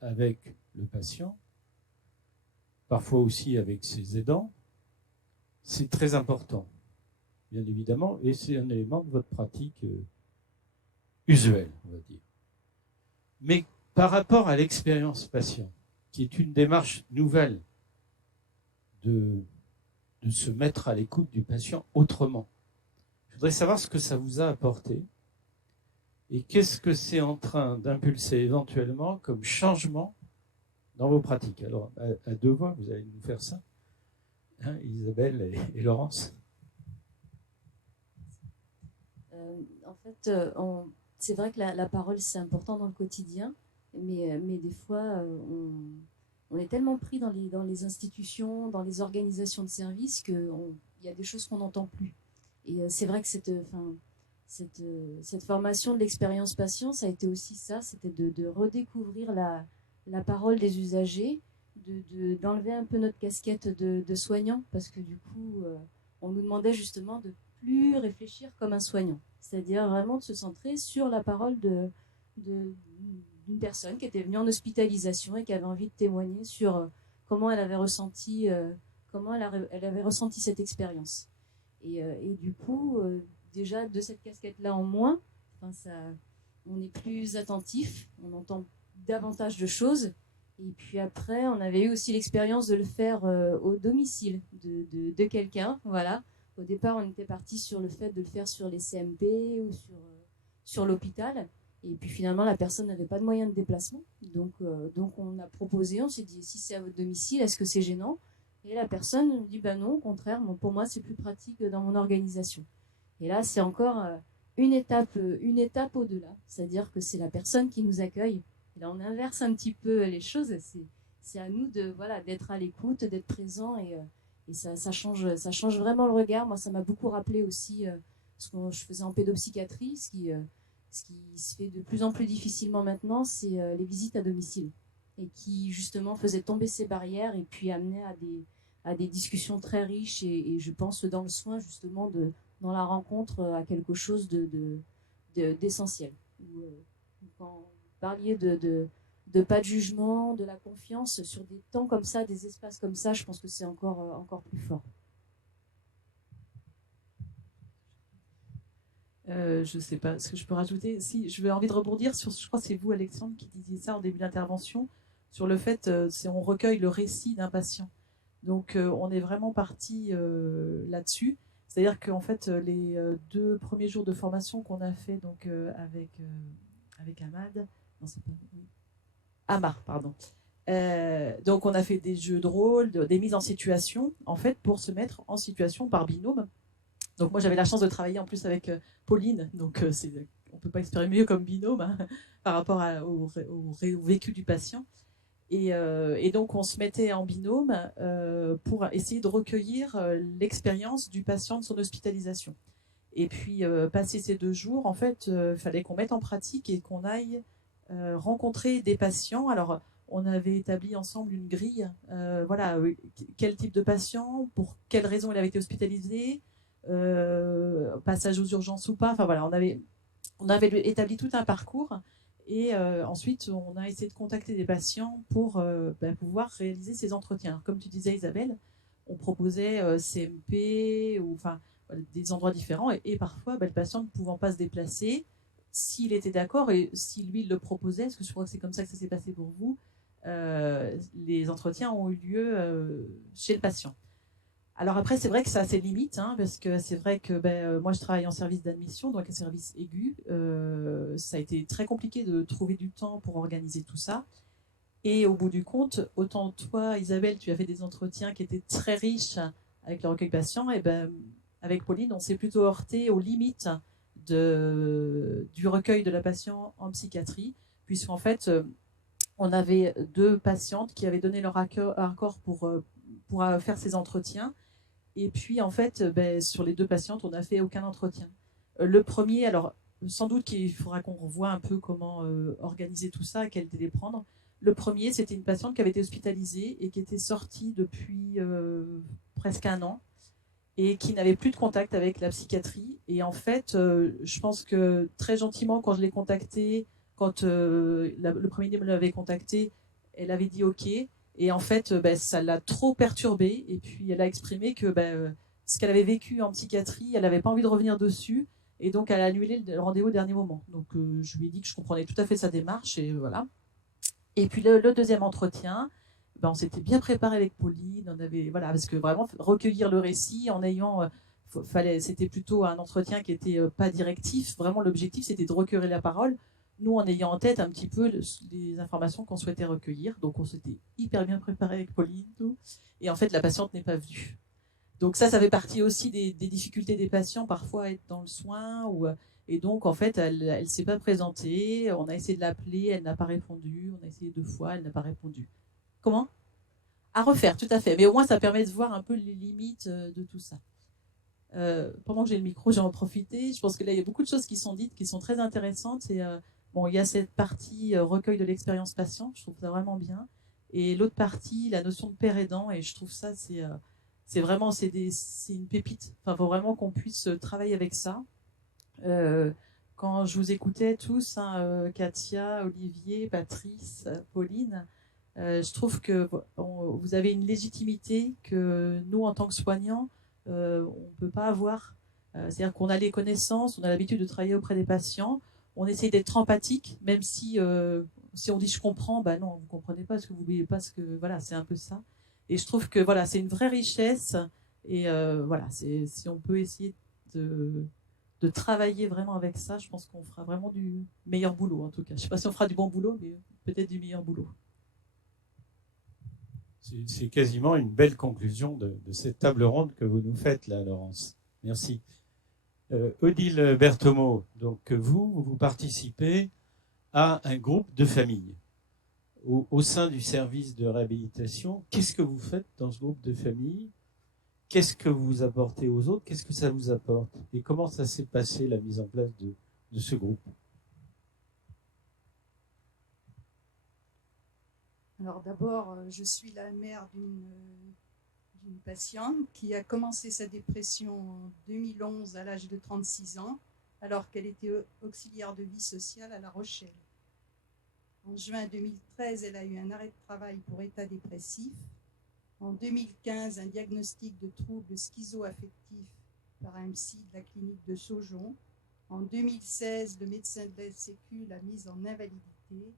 avec le patient, parfois aussi avec ses aidants, c'est très important, bien évidemment, et c'est un élément de votre pratique usuelle, on va dire. Mais par rapport à l'expérience patient, qui est une démarche nouvelle de se mettre à l'écoute du patient autrement, je voudrais savoir ce que ça vous a apporté et qu'est-ce que c'est en train d'impulser éventuellement comme changement dans vos pratiques. Alors, à deux voix, vous allez nous faire ça, hein, Isabelle et Laurence. En fait, c'est vrai que la parole, c'est important dans le quotidien, mais des fois, on est tellement pris dans les institutions, dans les organisations de services, qu'il y a des choses qu'on n'entend plus. Et c'est vrai que cette formation de l'expérience patient, ça a été aussi ça, c'était de redécouvrir la parole des usagers, d'enlever un peu notre casquette de soignant, parce que du coup, on nous demandait justement de plus réfléchir comme un soignant. C'est-à-dire vraiment de se centrer sur la parole d'une personne qui était venue en hospitalisation et qui avait envie de témoigner sur comment elle avait ressenti, elle avait ressenti cette expérience. Et du coup, déjà de cette casquette-là en moins, on est plus attentif, on entend davantage de choses. Et puis après, on avait eu aussi l'expérience de le faire au domicile de quelqu'un. Voilà. Au départ, on était parti sur le fait de le faire sur les CMP ou sur l'hôpital. Et puis finalement, la personne n'avait pas de moyen de déplacement. Donc on a proposé, on s'est dit, si c'est à votre domicile, est-ce que c'est gênant? Et la personne nous dit, non, au contraire, pour moi, c'est plus pratique dans mon organisation. Et là, c'est encore une étape au-delà. C'est-à-dire que c'est la personne qui nous accueille. Et là, on inverse un petit peu les choses. C'est à nous d'être à l'écoute, d'être présent. Et ça change vraiment le regard. Moi, ça m'a beaucoup rappelé aussi ce que je faisais en pédopsychiatrie. Ce qui se fait de plus en plus difficilement maintenant, c'est les visites à domicile. Et qui, justement, faisaient tomber ces barrières et puis amenaient à des discussions très riches. Et je pense, dans le soin, justement, dans la rencontre, à quelque chose d'essentiel. Quand vous parliez de pas de jugement, de la confiance, sur des temps comme ça, des espaces comme ça, je pense que c'est encore plus fort. Je sais pas ce que je peux rajouter. Si, je vais envie de rebondir sur, je crois que c'est vous, Alexandre, qui disiez ça en début d'intervention, sur le fait, on recueille le récit d'un patient. Donc, on est vraiment parti là-dessus. C'est-à-dire qu'en fait, les 2 premiers jours de formation qu'on a fait donc avec Ahmad, non, c'est pas Amar, pardon. Donc, on a fait des jeux de rôle, des mises en situation, en fait, pour se mettre en situation par binôme. Donc moi j'avais la chance de travailler en plus avec Pauline, donc on peut pas espérer mieux comme binôme hein, par rapport au vécu du patient. Et donc on se mettait en binôme pour essayer de recueillir l'expérience du patient de son hospitalisation. Et puis passer ces 2 jours, en fait, fallait qu'on mette en pratique et qu'on aille rencontrer des patients. Alors on avait établi ensemble une grille, quel type de patient, pour quelles raisons il avait été hospitalisé. Passage aux urgences ou pas, enfin voilà, on avait établi tout un parcours et ensuite on a essayé de contacter des patients pour pouvoir réaliser ces entretiens. Alors, comme tu disais Isabelle, on proposait CMP ou enfin des endroits différents et parfois le patient ne pouvant pas se déplacer, s'il était d'accord et si lui il le proposait, parce que je crois que c'est comme ça que ça s'est passé pour vous, les entretiens ont eu lieu chez le patient. Alors après, c'est vrai que ça a ses limites, hein, parce que c'est vrai que moi, je travaille en service d'admission, donc un service aigu. Ça a été très compliqué de trouver du temps pour organiser tout ça. Et au bout du compte, autant toi, Isabelle, tu as fait des entretiens qui étaient très riches avec le recueil patient, et avec Pauline, on s'est plutôt heurté aux limites du recueil de la patient en psychiatrie, puisqu'en fait, on avait 2 patientes qui avaient donné leur accord pour faire ces entretiens. Et puis, en fait, sur les 2 patientes, on n'a fait aucun entretien. Le premier, alors, sans doute qu'il faudra qu'on revoie un peu comment organiser tout ça, quel délai prendre. Le premier, c'était une patiente qui avait été hospitalisée et qui était sortie depuis presque 1 an et qui n'avait plus de contact avec la psychiatrie. Et en fait, je pense que très gentiment, quand je l'ai contactée, quand le premier me l'avait contactée, elle avait dit OK. Et en fait, ça l'a trop perturbée. Et puis, elle a exprimé que ce qu'elle avait vécu en psychiatrie, elle n'avait pas envie de revenir dessus. Et donc, elle a annulé le rendez-vous au dernier moment. Donc, je lui ai dit que je comprenais tout à fait sa démarche. Et voilà. Et puis, le deuxième entretien, on s'était bien préparé avec Pauline. On avait, voilà, parce que vraiment, recueillir le récit en ayant... c'était plutôt un entretien qui n'était pas directif. Vraiment, l'objectif, c'était de recueillir la parole. Nous, en ayant en tête un petit peu les informations qu'on souhaitait recueillir. Donc, on s'était hyper bien préparé avec Pauline. Tout. Et en fait, la patiente n'est pas venue. Donc ça fait partie aussi des difficultés des patients, parfois à être dans le soin. Et donc, en fait, elle ne s'est pas présentée. On a essayé de l'appeler, elle n'a pas répondu. On a essayé 2 fois, elle n'a pas répondu. Comment ? À refaire, tout à fait. Mais au moins, ça permet de voir un peu les limites de tout ça. Pendant que j'ai le micro, j'en profite. Je pense que là, il y a beaucoup de choses qui sont dites, qui sont très intéressantes. Et, il y a cette partie recueil de l'expérience patient, je trouve ça vraiment bien. Et l'autre partie, la notion de père aidant, et je trouve ça, c'est vraiment, c'est une pépite. Enfin, faut vraiment qu'on puisse travailler avec ça. Quand je vous écoutais tous, hein, Katia, Olivier, Patrice, Pauline, je trouve que vous avez une légitimité que nous, en tant que soignants, on ne peut pas avoir. C'est-à-dire qu'on a les connaissances, on a l'habitude de travailler auprès des patients, on essaye d'être empathique, même si on dit je comprends, bah non, vous comprenez pas, parce que vous voyez pas ce que, voilà, c'est un peu ça. Et je trouve que voilà, c'est une vraie richesse. Et voilà, si on peut essayer de travailler vraiment avec ça, je pense qu'on fera vraiment du meilleur boulot, en tout cas. Je sais pas si on fera du bon boulot, mais peut-être du meilleur boulot. C'est quasiment une belle conclusion de cette table ronde que vous nous faites là, Laurence. Merci. Odile Berthomot, donc vous participez à un groupe de famille au sein du service de réhabilitation. Qu'est-ce que vous faites dans ce groupe de famille? Qu'est-ce que vous apportez aux autres? Qu'est-ce que ça vous apporte? Et comment ça s'est passé, la mise en place de ce groupe? Alors d'abord, je suis la mère d'une patiente qui a commencé sa dépression en 2011 à l'âge de 36 ans, alors qu'elle était auxiliaire de vie sociale à La Rochelle. En juin 2013, elle a eu un arrêt de travail pour état dépressif. En 2015, un diagnostic de troubles schizoaffectifs par un psy de la clinique de Saujon. En 2016, le médecin de la Sécu l'a mise en invalidité.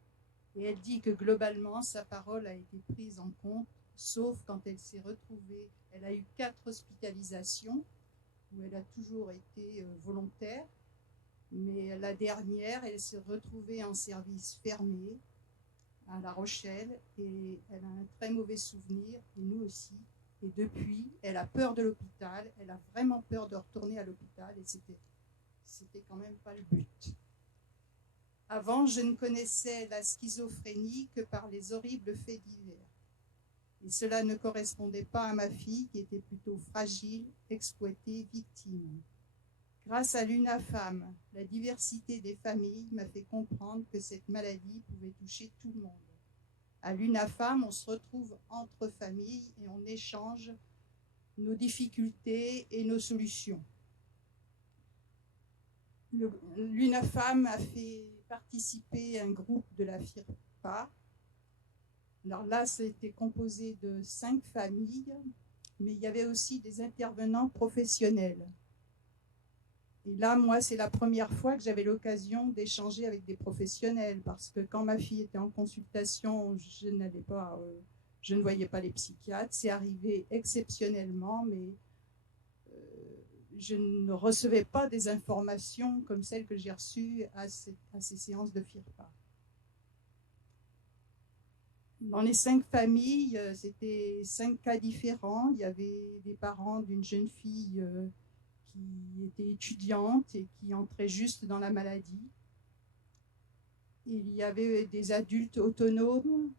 Et elle dit que globalement, sa parole a été prise en compte, sauf quand elle s'est retrouvée. Elle a eu 4 hospitalisations, où elle a toujours été volontaire. Mais la dernière, elle s'est retrouvée en service fermé à La Rochelle et elle a un très mauvais souvenir, et nous aussi. Et depuis, elle a peur de l'hôpital, elle a vraiment peur de retourner à l'hôpital et c'était quand même pas le but. Avant, je ne connaissais la schizophrénie que par les horribles faits divers. Et cela ne correspondait pas à ma fille qui était plutôt fragile, exploitée, victime. Grâce à l'UNAFAM, la diversité des familles m'a fait comprendre que cette maladie pouvait toucher tout le monde. À l'UNAFAM, on se retrouve entre familles et on échange nos difficultés et nos solutions. L'UNAFAM a fait participer un groupe de la FIRPA. Alors là, c'était composé de 5 familles, mais il y avait aussi des intervenants professionnels. Et là, moi, c'est la première fois que j'avais l'occasion d'échanger avec des professionnels, parce que quand ma fille était en consultation, je ne voyais pas les psychiatres. C'est arrivé exceptionnellement, mais je ne recevais pas des informations comme celles que j'ai reçues à ces séances de FIRPA. Dans les 5 familles, c'était 5 cas différents. Il y avait des parents d'une jeune fille qui était étudiante et qui entrait juste dans la maladie. Il y avait des adultes autonomes,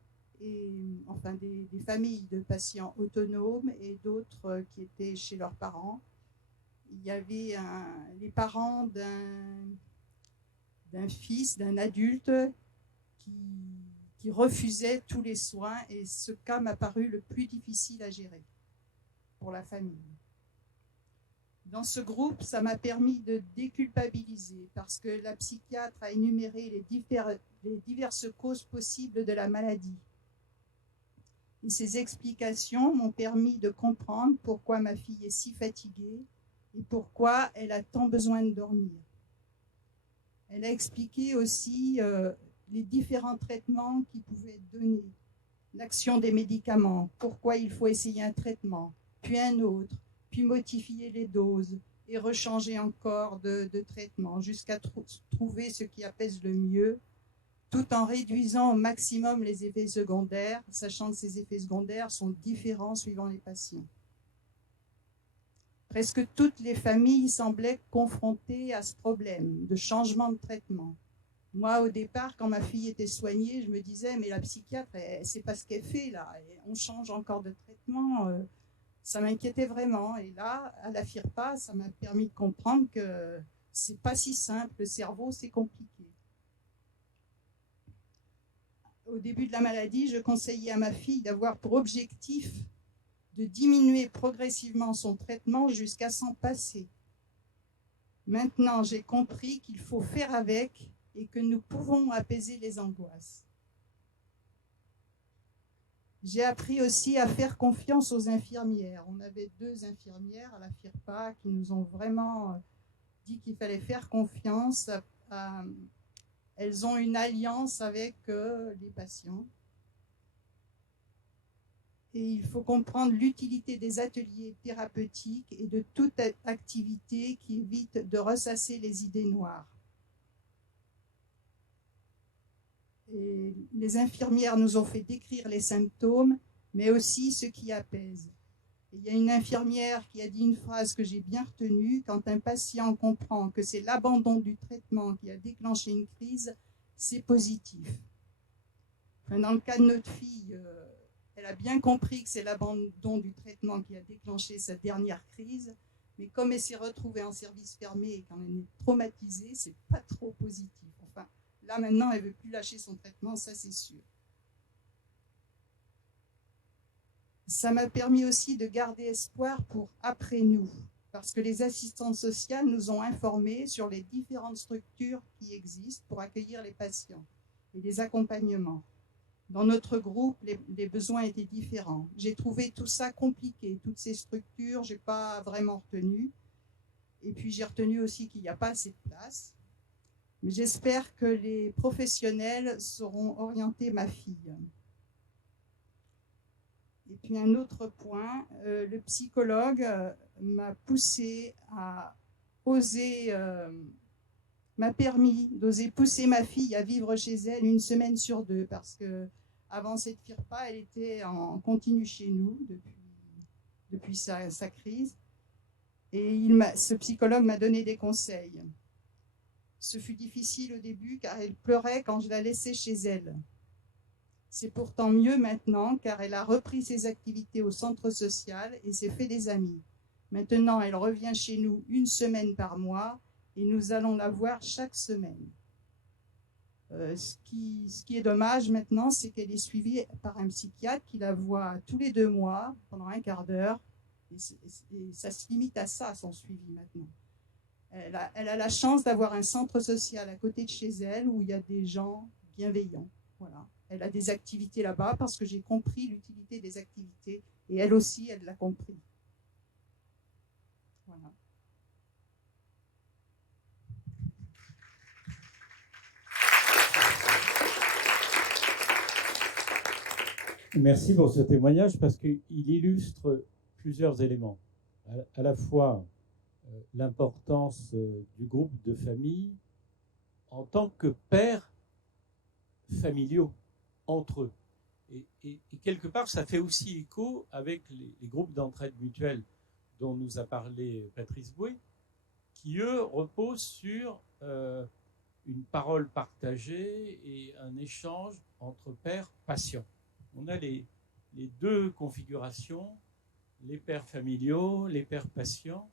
enfin des familles de patients autonomes et d'autres qui étaient chez leurs parents. Il y avait les parents d'un fils, d'un adulte qui refusait tous les soins, et ce cas m'a paru le plus difficile à gérer pour la famille. Dans ce groupe, ça m'a permis de déculpabiliser parce que la psychiatre a énuméré les diverses causes possibles de la maladie. Et ces explications m'ont permis de comprendre pourquoi ma fille est si fatiguée et pourquoi elle a tant besoin de dormir. Elle a expliqué aussi les différents traitements qui pouvaient être donnés, l'action des médicaments, pourquoi il faut essayer un traitement, puis un autre, puis modifier les doses et rechanger encore de traitement jusqu'à trouver ce qui apaise le mieux, tout en réduisant au maximum les effets secondaires, sachant que ces effets secondaires sont différents suivant les patients. Presque toutes les familles semblaient confrontées à ce problème de changement de traitement. Moi, au départ, quand ma fille était soignée, je me disais, mais la psychiatre, elle ne sait pas ce qu'elle fait là, et on change encore de traitement. Ça m'inquiétait vraiment. Et là, à la FIRPA, ça m'a permis de comprendre que c'est pas si simple. Le cerveau, c'est compliqué. Au début de la maladie, je conseillais à ma fille d'avoir pour objectif de diminuer progressivement son traitement jusqu'à s'en passer. Maintenant, j'ai compris qu'il faut faire avec et que nous pouvons apaiser les angoisses. J'ai appris aussi à faire confiance aux infirmières. On avait 2 infirmières à la FIRPA qui nous ont vraiment dit qu'il fallait faire confiance. Elles ont une alliance avec les patients. Et il faut comprendre l'utilité des ateliers thérapeutiques et de toute activité qui évite de ressasser les idées noires. Et les infirmières nous ont fait décrire les symptômes, mais aussi ce qui apaise. Et il y a une infirmière qui a dit une phrase que j'ai bien retenue: quand un patient comprend que c'est l'abandon du traitement qui a déclenché une crise, c'est positif. Enfin, dans le cas de notre fille, elle a bien compris que c'est l'abandon du traitement qui a déclenché sa dernière crise, mais comme elle s'est retrouvée en service fermé et quand elle est traumatisée, c'est pas trop positif. Enfin, là maintenant, elle veut plus lâcher son traitement, ça c'est sûr. Ça m'a permis aussi de garder espoir pour après nous, parce que les assistantes sociales nous ont informés sur les différentes structures qui existent pour accueillir les patients et les accompagnements. Dans notre groupe, les besoins étaient différents. J'ai trouvé tout ça compliqué, toutes ces structures, je n'ai pas vraiment retenu. Et puis j'ai retenu aussi qu'il n'y a pas assez de place. Mais j'espère que les professionnels sauront orienter ma fille. Et puis un autre point, le psychologue m'a poussé à oser, m'a permis d'oser pousser ma fille à vivre chez elle 1 semaine sur 2, parce que avant cette FIRPA, elle était en continu chez nous depuis sa crise. Et ce psychologue m'a donné des conseils. Ce fut difficile au début car elle pleurait quand je la laissais chez elle. C'est pourtant mieux maintenant car elle a repris ses activités au centre social et s'est fait des amis. Maintenant, elle revient chez nous 1 semaine par mois et nous allons la voir chaque semaine. Ce qui est dommage maintenant, c'est qu'elle est suivie par un psychiatre qui la voit tous les 2 mois pendant 1/4 d'heure. Et ça se limite à ça, son suivi maintenant. Elle a la chance d'avoir un centre social à côté de chez elle où il y a des gens bienveillants. Voilà. Elle a des activités là-bas parce que j'ai compris l'utilité des activités et elle aussi, elle l'a compris. Voilà. Merci pour ce témoignage parce qu'il illustre plusieurs éléments. À la fois l'importance du groupe de famille en tant que pères familiaux entre eux. Et quelque part, ça fait aussi écho avec les groupes d'entraide mutuelle dont nous a parlé Patrice Bouet, qui, eux, reposent sur une parole partagée et un échange entre pères patients. On a les 2 configurations, les pères familiaux, les pères patients,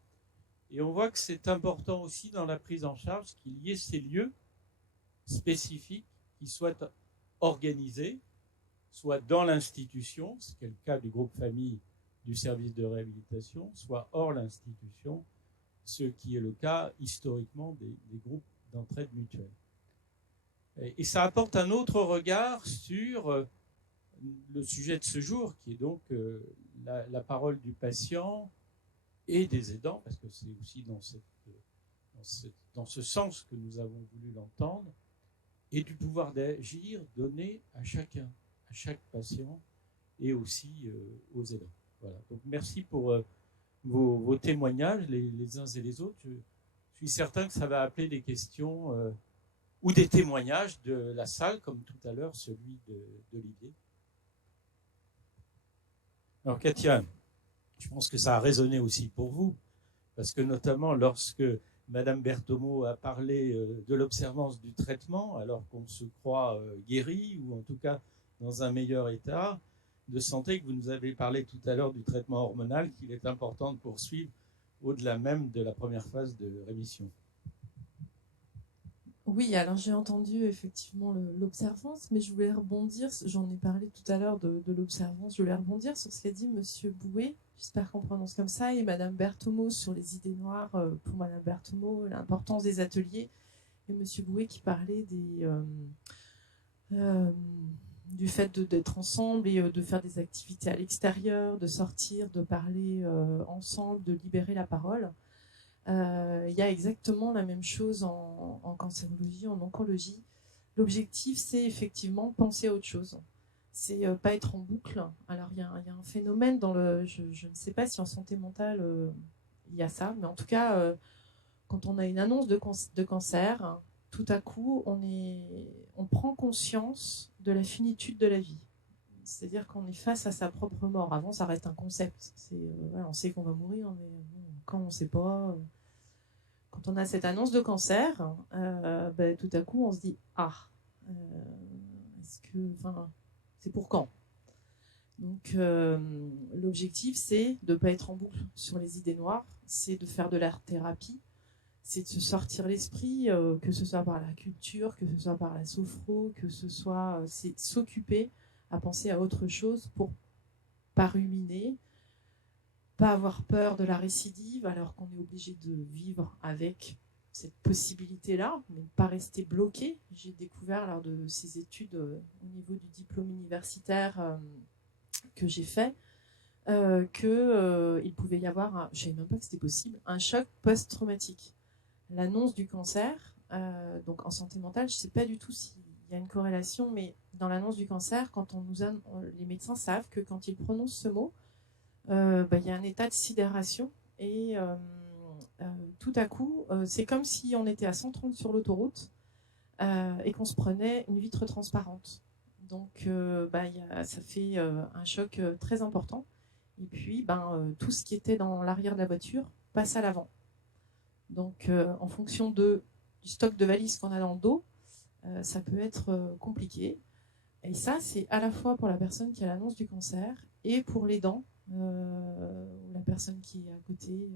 et on voit que c'est important aussi dans la prise en charge qu'il y ait ces lieux spécifiques qui soient organisés, soit dans l'institution, ce qui est le cas du groupe famille du service de réhabilitation, soit hors l'institution, ce qui est le cas historiquement des groupes d'entraide mutuelle. Et ça apporte un autre regard sur le sujet de ce jour, qui est donc la parole du patient et des aidants, parce que c'est aussi dans ce sens que nous avons voulu l'entendre, et du pouvoir d'agir donné à chacun, à chaque patient et aussi aux aidants. Voilà. Donc merci pour vos témoignages, les uns et les autres. Je suis certain que ça va appeler des questions ou des témoignages de la salle, comme tout à l'heure celui d'Olivier. Alors Katia, je pense que ça a résonné aussi pour vous, parce que notamment lorsque Madame Berthomeau a parlé de l'observance du traitement, alors qu'on se croit guéri, ou en tout cas dans un meilleur état de santé, que vous nous avez parlé tout à l'heure du traitement hormonal, qu'il est important de poursuivre au-delà même de la première phase de rémission. Oui, alors j'ai entendu effectivement l'observance, mais je voulais rebondir, j'en ai parlé tout à l'heure de l'observance, je voulais rebondir sur ce qu'a dit Monsieur Bouet, j'espère qu'on prononce comme ça, et Madame Berthomeau sur les idées noires, pour Madame Berthomeau, l'importance des ateliers, et Monsieur Bouet qui parlait du fait d'être ensemble et de faire des activités à l'extérieur, de sortir, de parler ensemble, de libérer la parole. Il y a exactement la même chose en cancérologie, en oncologie. L'objectif, c'est effectivement penser à autre chose. C'est pas être en boucle. Alors, il y a un phénomène dans le... Je ne sais pas si en santé mentale, il y a ça, mais en tout cas, quand on a une annonce de cancer, tout à coup, on prend conscience de la finitude de la vie. C'est-à-dire qu'on est face à sa propre mort. Avant, ça reste un concept. Voilà, on sait qu'on va mourir, mais quand on ne sait pas... Quand on a cette annonce de cancer, tout à coup, on se dit « Ah, c'est pour quand ?» Donc, l'objectif, c'est de ne pas être en boucle sur les idées noires, c'est de faire de l'art-thérapie, c'est de se sortir l'esprit, que ce soit par la culture, que ce soit par la sophro, que ce soit... c'est s'occuper à penser à autre chose pour pas ruminer, pas avoir peur de la récidive alors qu'on est obligé de vivre avec cette possibilité-là, mais pas rester bloqué. J'ai découvert lors de ces études au niveau du diplôme universitaire que j'ai fait qu'il pouvait y avoir, je ne savais même pas que c'était possible, un choc post-traumatique. L'annonce du cancer, donc en santé mentale, je ne sais pas du tout s'il y a une corrélation, mais dans l'annonce du cancer, quand les médecins savent que quand ils prononcent ce mot, y a un état de sidération et tout à coup, c'est comme si on était à 130 sur l'autoroute et qu'on se prenait une vitre transparente. Donc, ça fait un choc très important. Et puis, tout ce qui était dans l'arrière de la voiture passe à l'avant. Donc, en fonction du stock de valises qu'on a dans le dos, ça peut être compliqué. Et ça, c'est à la fois pour la personne qui a l'annonce du cancer et pour l'aidant, la personne qui est à côté,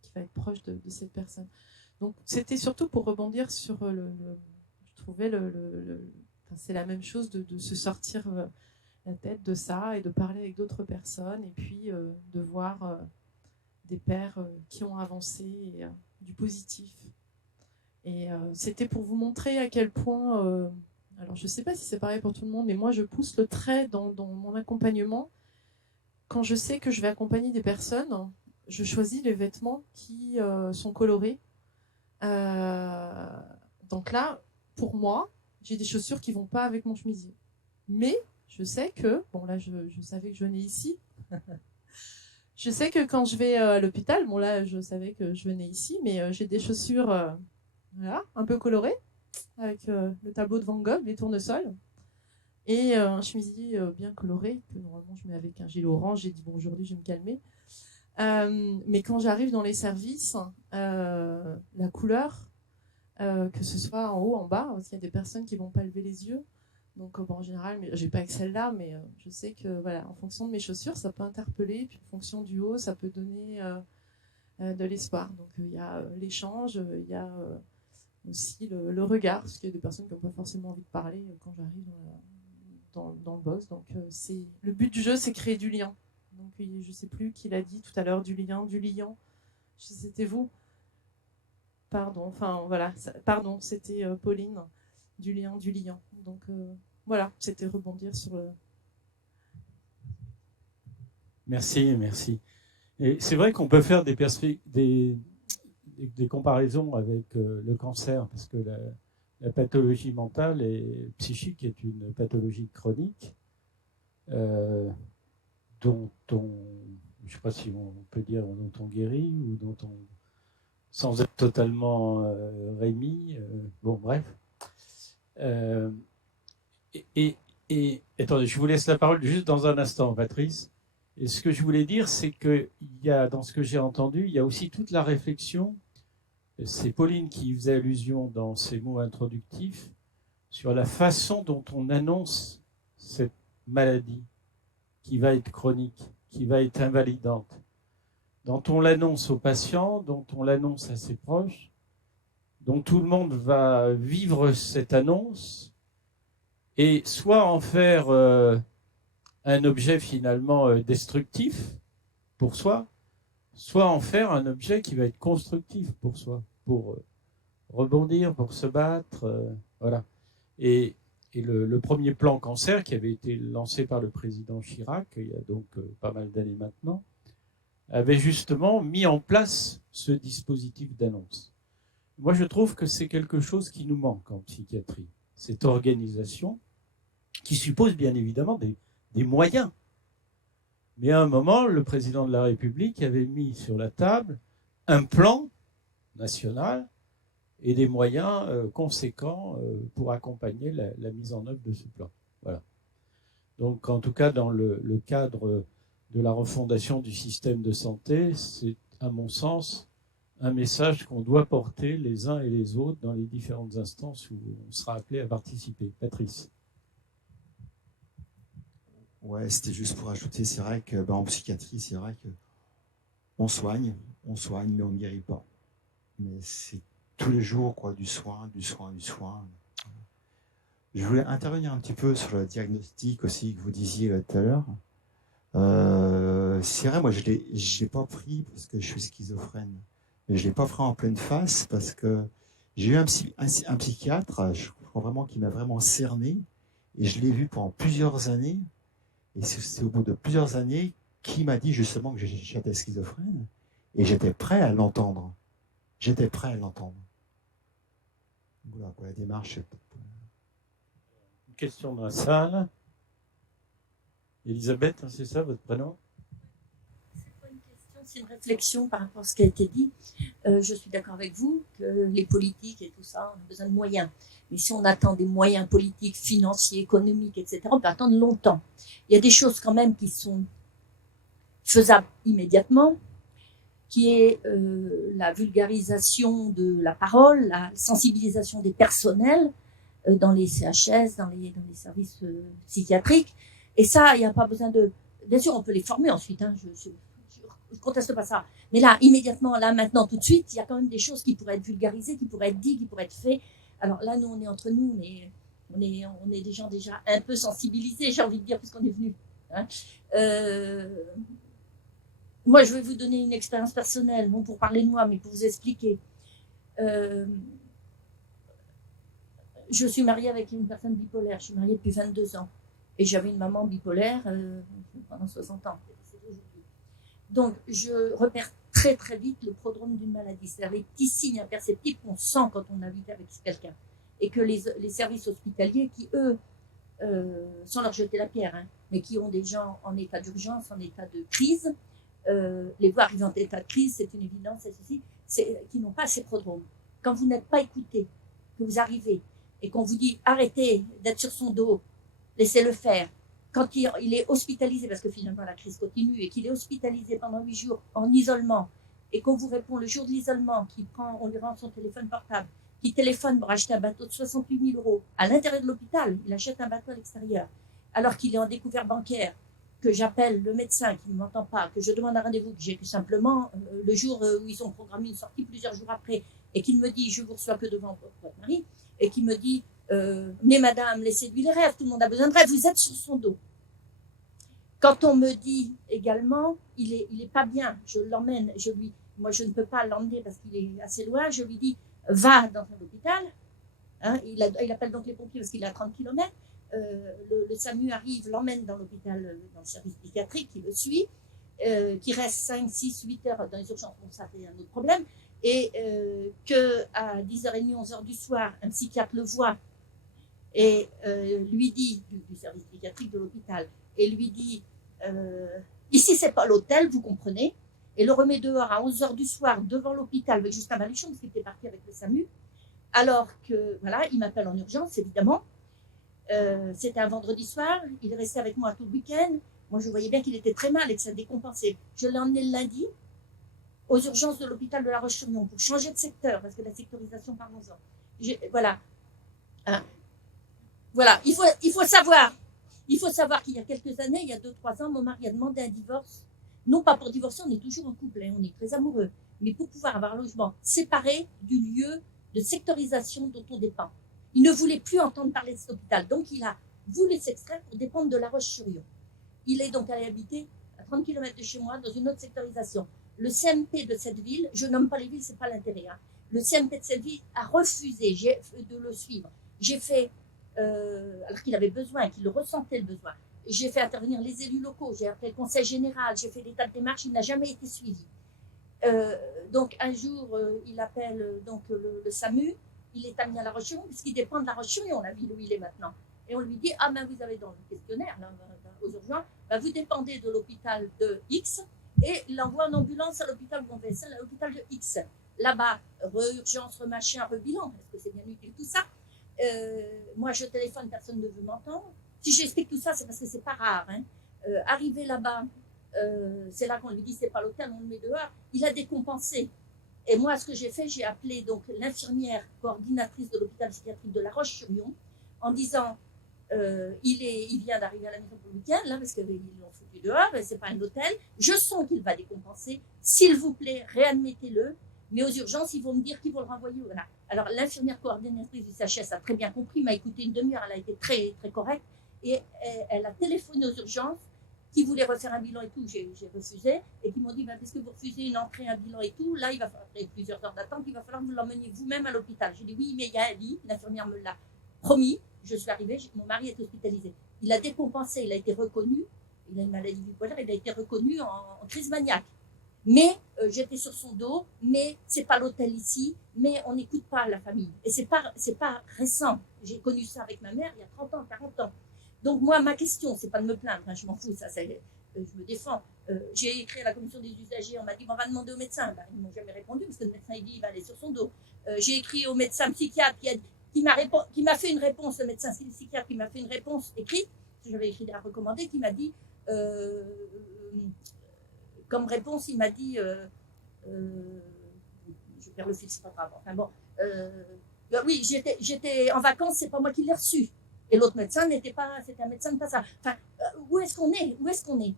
qui va être proche de cette personne. Donc, c'était surtout pour rebondir sur je trouvais c'est la même chose de se sortir la tête de ça et de parler avec d'autres personnes et puis de voir des pairs qui ont avancé et du positif. Et c'était pour vous montrer à quel point, alors je ne sais pas si c'est pareil pour tout le monde, mais moi je pousse le trait dans mon accompagnement. Quand je sais que je vais accompagner des personnes, je choisis les vêtements qui sont colorés. Donc là, pour moi, j'ai des chaussures qui ne vont pas avec mon chemisier. Mais je sais que, bon là je savais que je venais ici, je sais que quand je vais à l'hôpital, bon là je savais que je venais ici, mais j'ai des chaussures voilà, un peu colorées, avec le tableau de Van Gogh, les tournesols, et un chemisier bien coloré, que normalement je mets avec un gilet orange. J'ai dit bon, aujourd'hui je vais me calmer. Mais quand j'arrive dans les services, la couleur, que ce soit en haut, en bas, parce qu'il y a des personnes qui ne vont pas lever les yeux. Donc en général, je n'ai pas que celle-là, mais je sais que voilà, en fonction de mes chaussures, ça peut interpeller, puis en fonction du haut, ça peut donner de l'espoir. Donc il y a l'échange, il y a aussi le regard, parce qu'il y a des personnes qui n'ont pas forcément envie de parler quand j'arrive dans le box. Donc le but du jeu, c'est créer du lien. Donc je ne sais plus qui l'a dit tout à l'heure, du liant. C'était vous? Pardon, enfin voilà, pardon, c'était Pauline, du liant. Donc voilà, c'était rebondir sur le... Merci. Et c'est vrai qu'on peut faire des comparaisons avec le cancer, parce que la pathologie mentale et psychique est une pathologie chronique dont on, je ne sais pas si on peut dire dont on guérit ou dont on, sans être totalement rémis, bon bref. Et attendez, je vous laisse la parole juste dans un instant, Patrice. Et ce que je voulais dire, c'est qu'il y a, dans ce que j'ai entendu, il y a aussi toute la réflexion, c'est Pauline qui faisait allusion dans ses mots introductifs, sur la façon dont on annonce cette maladie qui va être chronique, qui va être invalidante, dont on l'annonce aux patients, dont on l'annonce à ses proches, Donc tout le monde va vivre cette annonce et soit en faire un objet finalement destructif pour soi, soit en faire un objet qui va être constructif pour soi, pour rebondir, pour se battre, voilà. Et le premier plan cancer qui avait été lancé par le président Chirac, il y a donc pas mal d'années maintenant, avait justement mis en place ce dispositif d'annonce. Moi, je trouve que c'est quelque chose qui nous manque en psychiatrie, cette organisation qui suppose bien évidemment des moyens. Mais à un moment, le président de la République avait mis sur la table un plan national et des moyens conséquents pour accompagner la mise en œuvre de ce plan. Voilà. Donc, en tout cas, dans le cadre de la refondation du système de santé, c'est, à mon sens, un message qu'on doit porter les uns et les autres dans les différentes instances où on sera appelé à participer. Patrice. Ouais, c'était juste pour ajouter, c'est vrai que en psychiatrie, c'est vrai que on soigne, mais on ne guérit pas. Mais c'est tous les jours, quoi, du soin. Je voulais intervenir un petit peu sur le diagnostic aussi que vous disiez tout à l'heure. C'est vrai, moi je l'ai pas pris parce que je suis schizophrène, mais je l'ai pas pris en pleine face parce que j'ai eu un psychiatre, je crois vraiment qu'il m'a vraiment cerné et je l'ai vu pendant plusieurs années. Et c'est au bout de plusieurs années qu'il m'a dit justement que j'étais schizophrène et j'étais prêt à l'entendre. Voilà, quoi, la démarche. Une question dans la salle. Elisabeth, c'est ça votre prénom? C'est pas une question, c'est une réflexion par rapport à ce qui a été dit. Je suis d'accord avec vous que les politiques et tout ça, on a besoin de moyens. Mais si on attend des moyens politiques, financiers, économiques, etc., on peut attendre longtemps. Il y a des choses quand même qui sont faisables immédiatement, qui est la vulgarisation de la parole, la sensibilisation des personnels dans les CHS, dans les services psychiatriques. Et ça, il n'y a pas besoin de... Bien sûr, on peut les former ensuite, hein, je conteste pas ça. Mais là, immédiatement, là, maintenant, tout de suite, il y a quand même des choses qui pourraient être vulgarisées, qui pourraient être dites, qui pourraient être faites. Alors là, nous, on est entre nous, mais on est des gens déjà un peu sensibilisés, j'ai envie de dire, puisqu'on est venus. Hein. Moi, je vais vous donner une expérience personnelle, non pour parler de moi, mais pour vous expliquer. Je suis mariée avec une personne bipolaire. Je suis mariée depuis 22 ans. Et j'avais une maman bipolaire pendant 60 ans. Donc, je repère très très vite le prodrome d'une maladie. C'est-à-dire les petits signes imperceptibles qu'on sent quand on habite avec quelqu'un. Et que les services hospitaliers qui, eux, sans leur jeter la pierre, hein, mais qui ont des gens en état d'urgence, en état de crise, les voir arriver en état de crise, c'est une évidence, c'est ceci, qui n'ont pas ces prodromes. Quand vous n'êtes pas écouté, que vous arrivez, et qu'on vous dit arrêtez d'être sur son dos, laissez-le faire. Quand il est hospitalisé, parce que finalement la crise continue, et qu'il est hospitalisé pendant 8 jours en isolement, et qu'on vous répond le jour de l'isolement, on lui rend son téléphone portable, qui téléphone pour acheter un bateau de 68 000 € à l'intérieur de l'hôpital, il achète un bateau à l'extérieur, alors qu'il est en découvert bancaire, que j'appelle le médecin qui ne m'entend pas, que je demande un rendez-vous, que j'ai tout simplement le jour où ils ont programmé une sortie plusieurs jours après, et qu'il me dit je vous reçois que devant votre mari, et qui me dit mais madame, laissez-lui les rêves, tout le monde a besoin de rêves, vous êtes sur son dos. Quand on me dit également, il est pas bien, je l'emmène, moi je ne peux pas l'emmener parce qu'il est assez loin, je lui dis, va dans un hôpital, hein, il appelle donc les pompiers parce qu'il est à 30 km, le SAMU arrive, l'emmène dans l'hôpital, dans le service psychiatrique, qui le suit, qui reste 5, 6, 8 heures dans les urgences, bon ça c'est un autre problème, et qu'à 10h30, 11h du soir, un psychiatre le voit, et lui dit, du service psychiatrique de l'hôpital, et lui dit, ici c'est pas l'hôtel, vous comprenez, et le remet dehors à 11h du soir devant l'hôpital avec Justin Baluchon, parce qu'il était parti avec le SAMU, alors que, voilà, il m'appelle en urgence, évidemment, c'était un vendredi soir, il est resté avec moi tout le week-end, moi je voyais bien qu'il était très mal et que ça décompensait. Je l'ai emmené le lundi aux urgences de l'hôpital de La Roche-sur-Yon pour changer de secteur, parce que la sectorisation, parlons-en. Voilà. Hein. Voilà, il faut savoir qu'il y a quelques années, il y a 2-3 ans, mon mari a demandé un divorce. Non pas pour divorcer, on est toujours en couple, hein, on est très amoureux, mais pour pouvoir avoir un logement séparé du lieu de sectorisation dont on dépend. Il ne voulait plus entendre parler de cet hôpital. Donc, il a voulu s'extraire pour dépendre de La Roche-sur-Yon. Il est donc allé habiter à 30 km de chez moi dans une autre sectorisation. Le CMP de cette ville, je nomme pas les villes, c'est pas l'intérêt, hein. Le CMP de cette ville a refusé de le suivre. J'ai fait, alors qu'il avait besoin, qu'il le ressentait le besoin, j'ai fait intervenir les élus locaux, j'ai appelé le conseil général, j'ai fait des tas de démarches, il n'a jamais été suivi. Donc un jour, il appelle donc le SAMU, il est amené à La Roche-sur-Yon, puisqu'il dépend de La Roche-sur-Yon, la ville où il est maintenant. Et on lui dit, ah ben vous avez dans le questionnaire, là, aux urgences, ben, vous dépendez de l'hôpital de X, et il envoie en ambulance à l'hôpital conventionnel, à l'hôpital de X. Là-bas, re-urgence, re-machin, re-bilan, est-ce que c'est bien utile tout ça? Moi, je téléphone, personne ne veut m'entendre. Si j'explique tout ça, c'est parce que c'est pas rare. Hein. Arrivé là-bas, c'est là qu'on lui dit, c'est pas l'hôtel, on le met dehors. Il a décompensé. Et moi, ce que j'ai fait, j'ai appelé donc l'infirmière coordinatrice de l'hôpital psychiatrique de La Roche-sur-Yon en disant, il vient d'arriver à la maison pour le week-end, là, parce qu'ils l'ont foutu dehors, c'est pas un hôtel. Je sens qu'il va décompenser. S'il vous plaît, réadmettez-le. Mais aux urgences, ils vont me dire qu'ils vont le renvoyer. Voilà. Alors, l'infirmière coordinatrice du CHS a très bien compris, m'a écouté une demi-heure, elle a été très, très correcte. Et elle a téléphoné aux urgences, qui voulaient refaire un bilan et tout, j'ai refusé, et qui m'ont dit, ben, puisque vous refusez une entrée, un bilan et tout, là, il va falloir, après plusieurs heures d'attente, il va falloir que vous l'emmeniez vous-même à l'hôpital. J'ai dit, oui, mais il y a un lit, l'infirmière me l'a promis, je suis arrivée, mon mari est hospitalisé. Il a décompensé, il a été reconnu, il a une maladie bipolaire, il a été reconnu en crise maniaque. Mais j'étais sur son dos, mais c'est pas l'hôtel ici, mais on n'écoute pas la famille. Et c'est pas récent. J'ai connu ça avec ma mère il y a 30 ans, 40 ans. Donc moi, ma question, c'est pas de me plaindre, hein, je m'en fous, ça, je me défends. J'ai écrit à la commission des usagers, on m'a dit, on va demander au médecin. Ben, ils m'ont jamais répondu, parce que le médecin, il dit, il va aller sur son dos. J'ai écrit au médecin psychiatre qui m'a fait une réponse, le médecin psychiatre qui m'a fait une réponse écrite, parce que j'avais écrit à recommander, qui m'a dit, comme réponse, il m'a dit, je perds le fil, c'est pas grave. Enfin bon, oui, j'étais en vacances, c'est pas moi qui l'ai reçu. Et l'autre médecin n'était pas, c'était un médecin de passage. Enfin, où est-ce qu'on est? Où est-ce qu'on est?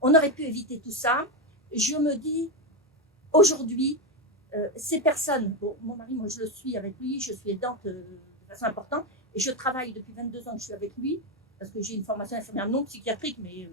On aurait pu éviter tout ça. Je me dis, aujourd'hui, ces personnes, bon, mon mari, moi je le suis avec lui, je suis aidante de façon importante, et je travaille depuis 22 ans que je suis avec lui, parce que j'ai une formation infirmière non psychiatrique, mais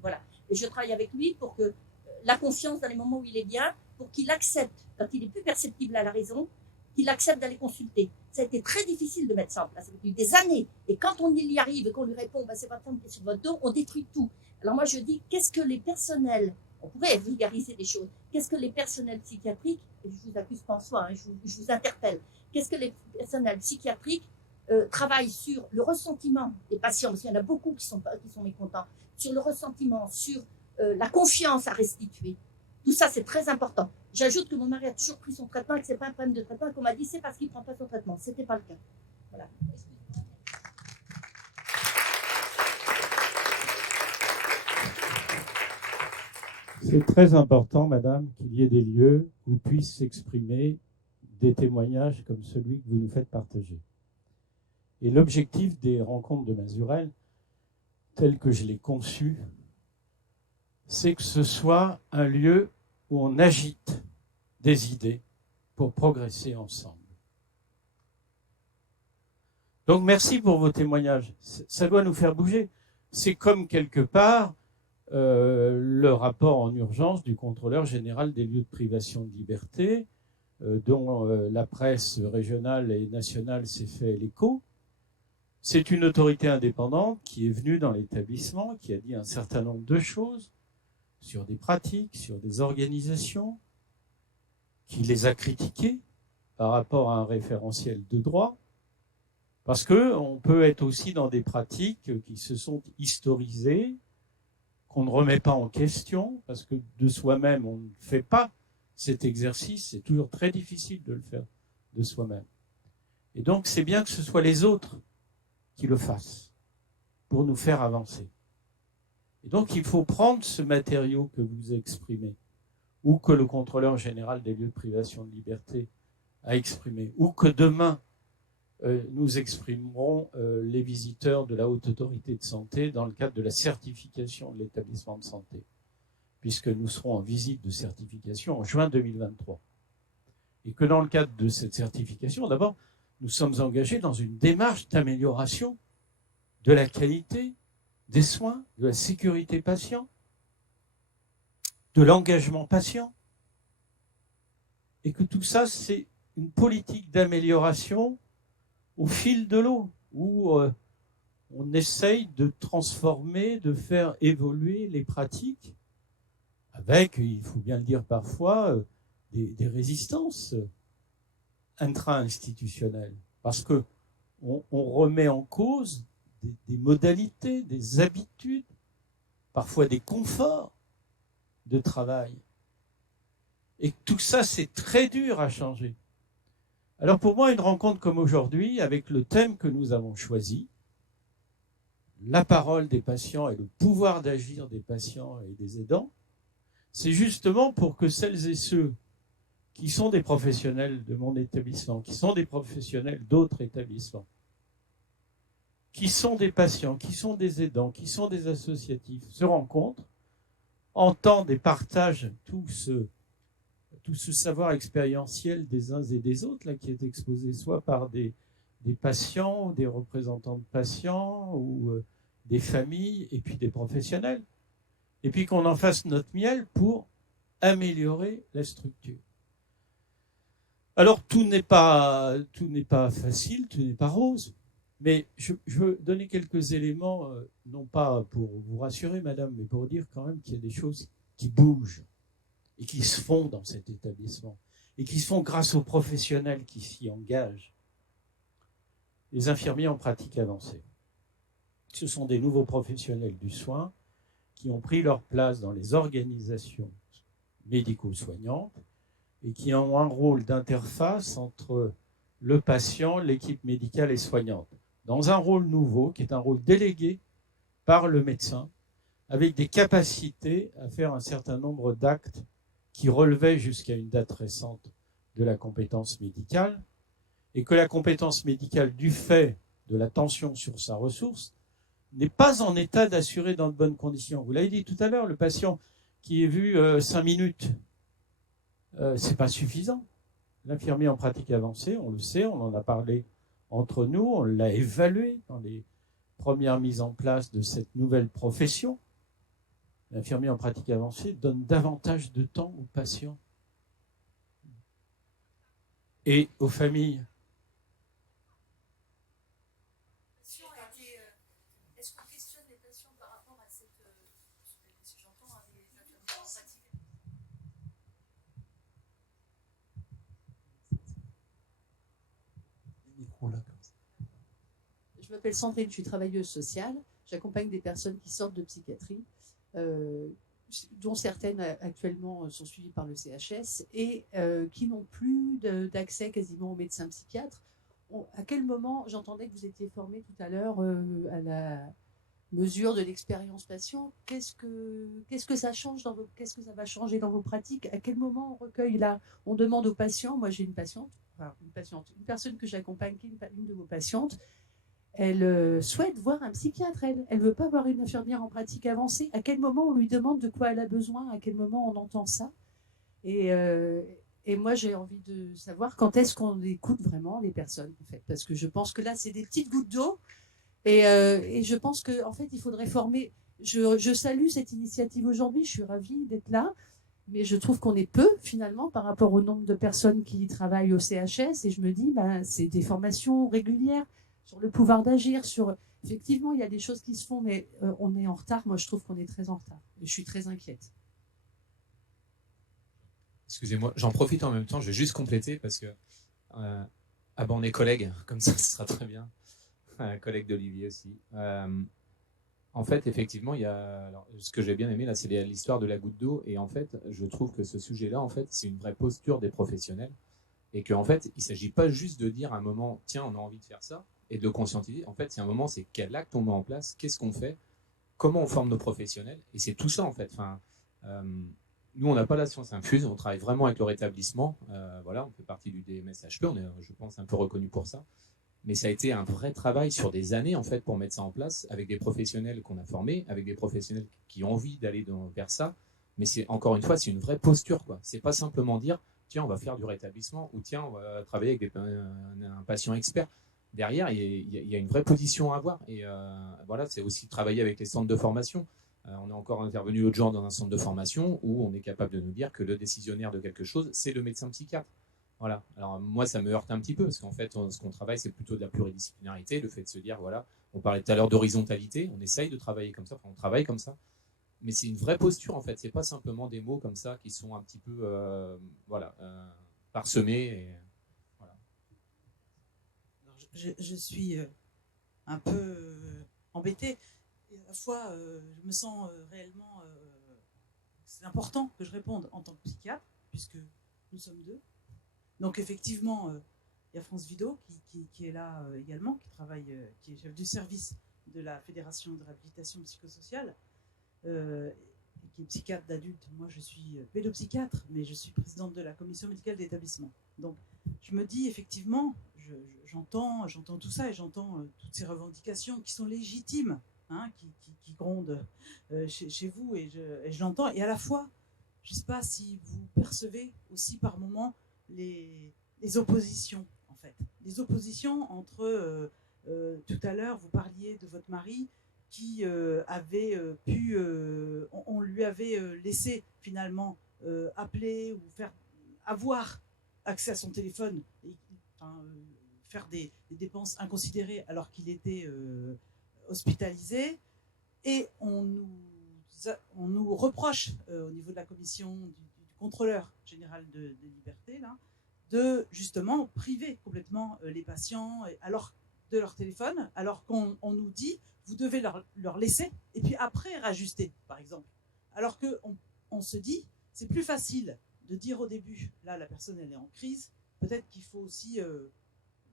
voilà. Et je travaille avec lui pour que la confiance dans les moments où il est bien, pour qu'il accepte, quand il est plus perceptible à la raison, qu'il accepte d'aller consulter. Ça a été très difficile de mettre ça en place, depuis des années. Et quand on y arrive et qu'on lui répond, bah, c'est votre femme qui est sur votre dos, on détruit tout. Alors moi je dis, qu'est-ce que les personnels, on pourrait vulgariser des choses, qu'est-ce que les personnels psychiatriques, et je vous accuse pas en soi, hein, je vous interpelle, qu'est-ce que les personnels psychiatriques travaillent sur le ressentiment des patients, parce qu'il y en a beaucoup qui sont mécontents, sur le ressentiment, sur la confiance à restituer. Tout ça, c'est très important. J'ajoute que mon mari a toujours pris son traitement et que ce n'est pas un problème de traitement, et qu'on m'a dit c'est parce qu'il ne prend pas son traitement. Ce n'était pas le cas. Voilà. C'est très important, madame, qu'il y ait des lieux où puissent s'exprimer des témoignages comme celui que vous nous faites partager. Et l'objectif des rencontres de Mazurel, tel que je l'ai conçu, c'est que ce soit un lieu où on agite des idées pour progresser ensemble. Donc merci pour vos témoignages. Ça doit nous faire bouger. C'est comme quelque part le rapport en urgence du contrôleur général des lieux de privation de liberté, dont la presse régionale et nationale s'est fait l'écho. C'est une autorité indépendante qui est venue dans l'établissement, qui a dit un certain nombre de choses sur des pratiques, sur des organisations, qui les a critiquées par rapport à un référentiel de droit, parce qu'on peut être aussi dans des pratiques qui se sont historisées, qu'on ne remet pas en question, parce que de soi-même, on ne fait pas cet exercice, c'est toujours très difficile de le faire de soi-même. Et donc, c'est bien que ce soit les autres qui le fassent, pour nous faire avancer. Et donc, il faut prendre ce matériau que vous exprimez, ou que le contrôleur général des lieux de privation de liberté a exprimé, ou que demain, nous exprimerons les visiteurs de la Haute Autorité de Santé dans le cadre de la certification de l'établissement de santé, puisque nous serons en visite de certification en juin 2023. Et que dans le cadre de cette certification, d'abord, nous sommes engagés dans une démarche d'amélioration de la qualité des soins, de la sécurité patient, de l'engagement patient. Et que tout ça, c'est une politique d'amélioration au fil de l'eau, où on essaye de transformer, de faire évoluer les pratiques, avec, il faut bien le dire parfois, des résistances intra-institutionnelles. Parce que on remet en cause des modalités, des habitudes, parfois des conforts de travail. Et tout ça, c'est très dur à changer. Alors pour moi, une rencontre comme aujourd'hui, avec le thème que nous avons choisi, la parole des patients et le pouvoir d'agir des patients et des aidants, c'est justement pour que celles et ceux qui sont des professionnels de mon établissement, qui sont des professionnels d'autres établissements, qui sont des patients, qui sont des aidants, qui sont des associatifs, se rencontrent, entendent et partagent tout ce savoir expérientiel des uns et des autres là, qui est exposé soit par des patients, ou des représentants de patients, ou des familles, et puis des professionnels. Et puis qu'on en fasse notre miel pour améliorer la structure. Alors tout n'est pas facile, tout n'est pas rose, mais je veux donner quelques éléments, non pas pour vous rassurer, madame, mais pour dire quand même qu'il y a des choses qui bougent et qui se font dans cet établissement, et qui se font grâce aux professionnels qui s'y engagent. Les infirmiers en pratique avancée. Ce sont des nouveaux professionnels du soin qui ont pris leur place dans les organisations médico-soignantes et qui ont un rôle d'interface entre le patient, l'équipe médicale et soignante, dans un rôle nouveau qui est un rôle délégué par le médecin, avec des capacités à faire un certain nombre d'actes qui relevaient jusqu'à une date récente de la compétence médicale, et que la compétence médicale, du fait de la tension sur sa ressource, n'est pas en état d'assurer dans de bonnes conditions. Vous l'avez dit tout à l'heure, le patient qui est vu 5 minutes, c'est pas suffisant. L'infirmier en pratique avancée, on le sait, on en a parlé entre nous, on l'a évalué dans les premières mises en place de cette nouvelle profession. L'infirmier en pratique avancée donne davantage de temps aux patients et aux familles. Est-ce qu'on questionne les patients par rapport à cette... J'entends des infirmiers en pratique. Je m'appelle Sandrine, je suis travailleuse sociale. J'accompagne des personnes qui sortent de psychiatrie, dont certaines actuellement sont suivies par le CHS et qui n'ont plus d'accès quasiment aux médecins psychiatres. À quel moment, j'entendais que vous étiez formé tout à l'heure à la mesure de l'expérience patient, qu'est-ce que ça change qu'est-ce que ça va changer dans vos pratiques? À quel moment on recueille là? On demande aux patients, moi j'ai une personne que j'accompagne, qui est une de vos patientes, elle souhaite voir un psychiatre, elle veut pas voir une infirmière en pratique avancée. À quel moment on lui demande de quoi elle a besoin? À quel moment on entend ça? Et moi, j'ai envie de savoir quand est-ce qu'on écoute vraiment les personnes, en fait. Parce que je pense que là, c'est des petites gouttes d'eau. Et je pense qu'en fait, il faudrait former... Je salue cette initiative aujourd'hui, je suis ravie d'être là. Mais je trouve qu'on est peu, finalement, par rapport au nombre de personnes qui travaillent au CHS. Et je me dis, c'est des formations régulières sur le pouvoir d'agir, sur... Effectivement, il y a des choses qui se font, mais on est en retard. Moi, je trouve qu'on est très en retard. Et je suis très inquiète. Excusez-moi, j'en profite en même temps, je vais juste compléter parce que on est collègues, comme ça, ce sera très bien. Collègue d'Olivier aussi. En fait, effectivement, il y a, alors, ce que j'ai bien aimé là, c'est l'histoire de la goutte d'eau, et en fait, je trouve que ce sujet-là, en fait, c'est une vraie posture des professionnels, et qu'en fait, il s'agit pas juste de dire à un moment, tiens, on a envie de faire ça, et de conscientiser. En fait, c'est un moment, c'est quel acte on met en place, qu'est-ce qu'on fait, comment on forme nos professionnels, et c'est tout ça en fait. Enfin, nous, on n'a pas la science infuse, on travaille vraiment avec le rétablissement. Voilà, on fait partie du DMSHP, on est, je pense, un peu reconnu pour ça. Mais ça a été un vrai travail sur des années en fait pour mettre ça en place, avec des professionnels qu'on a formés, avec des professionnels qui ont envie d'aller vers ça. Mais c'est encore une fois, c'est une vraie posture, quoi. C'est pas simplement dire tiens, on va faire du rétablissement, ou tiens, on va travailler avec un patient expert. Derrière, il y a une vraie position à avoir. Et voilà, c'est aussi travailler avec les centres de formation. On est encore intervenu l'autre jour dans un centre de formation où on est capable de nous dire que le décisionnaire de quelque chose, c'est le médecin psychiatre. Voilà. Alors moi, ça me heurte un petit peu parce qu'en fait, ce qu'on travaille, c'est plutôt de la pluridisciplinarité, le fait de se dire, voilà, on parlait tout à l'heure d'horizontalité, on essaye de travailler comme ça, enfin, on travaille comme ça. Mais c'est une vraie posture, en fait. C'est pas simplement des mots comme ça qui sont un petit peu, parsemés. Et, voilà. Je suis un peu embêtée. Et à la fois, je me sens réellement... c'est important que je réponde en tant que psychiatre, puisque nous sommes deux. Donc effectivement, il y a France Vidot qui est là également, qui travaille, qui est chef du service de la Fédération de réhabilitation psychosociale, qui est psychiatre d'adulte. Moi, je suis pédopsychiatre, mais je suis présidente de la commission médicale d'établissement. Donc, je me dis effectivement, j'entends tout ça et j'entends toutes ces revendications qui sont légitimes, hein, qui grondent chez vous et je l'entends. Et à la fois, je ne sais pas si vous percevez aussi par moments les oppositions, en fait. Les oppositions entre, tout à l'heure, vous parliez de votre mari qui avait pu, on lui avait laissé finalement appeler ou avoir accès à son téléphone et faire des dépenses inconsidérées alors qu'il était hospitalisé. Et on nous reproche au niveau de la commission du contrôleur général de liberté là, de justement priver complètement les patients de leur téléphone, alors qu'on nous dit vous devez leur laisser et puis après rajuster, par exemple. Alors qu'on se dit c'est plus facile de dire au début, là la personne elle est en crise, peut-être qu'il faut aussi,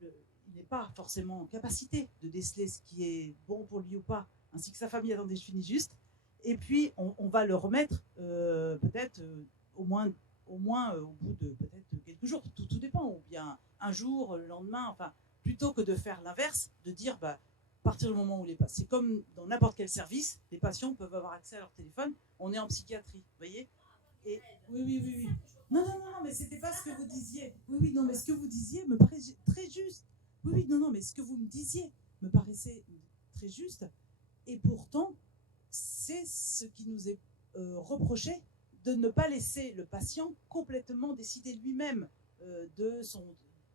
il n'est pas forcément en capacité de déceler ce qui est bon pour lui ou pas, ainsi que sa famille. Attendez, je finis juste. Et puis on va le remettre peut-être au moins au bout de peut-être quelques jours, tout dépend, ou bien un jour, le lendemain, enfin, plutôt que de faire l'inverse, de dire, à partir du moment où c'est comme dans n'importe quel service, les patients peuvent avoir accès à leur téléphone, on est en psychiatrie, vous voyez. Et oui. Non, mais c'était pas ce que vous disiez. Oui, non, mais ce que vous disiez me paraît très juste. Oui, non, mais ce que vous me disiez me paraissait très juste, et pourtant, c'est ce qui nous est reproché, de ne pas laisser le patient complètement décider lui-même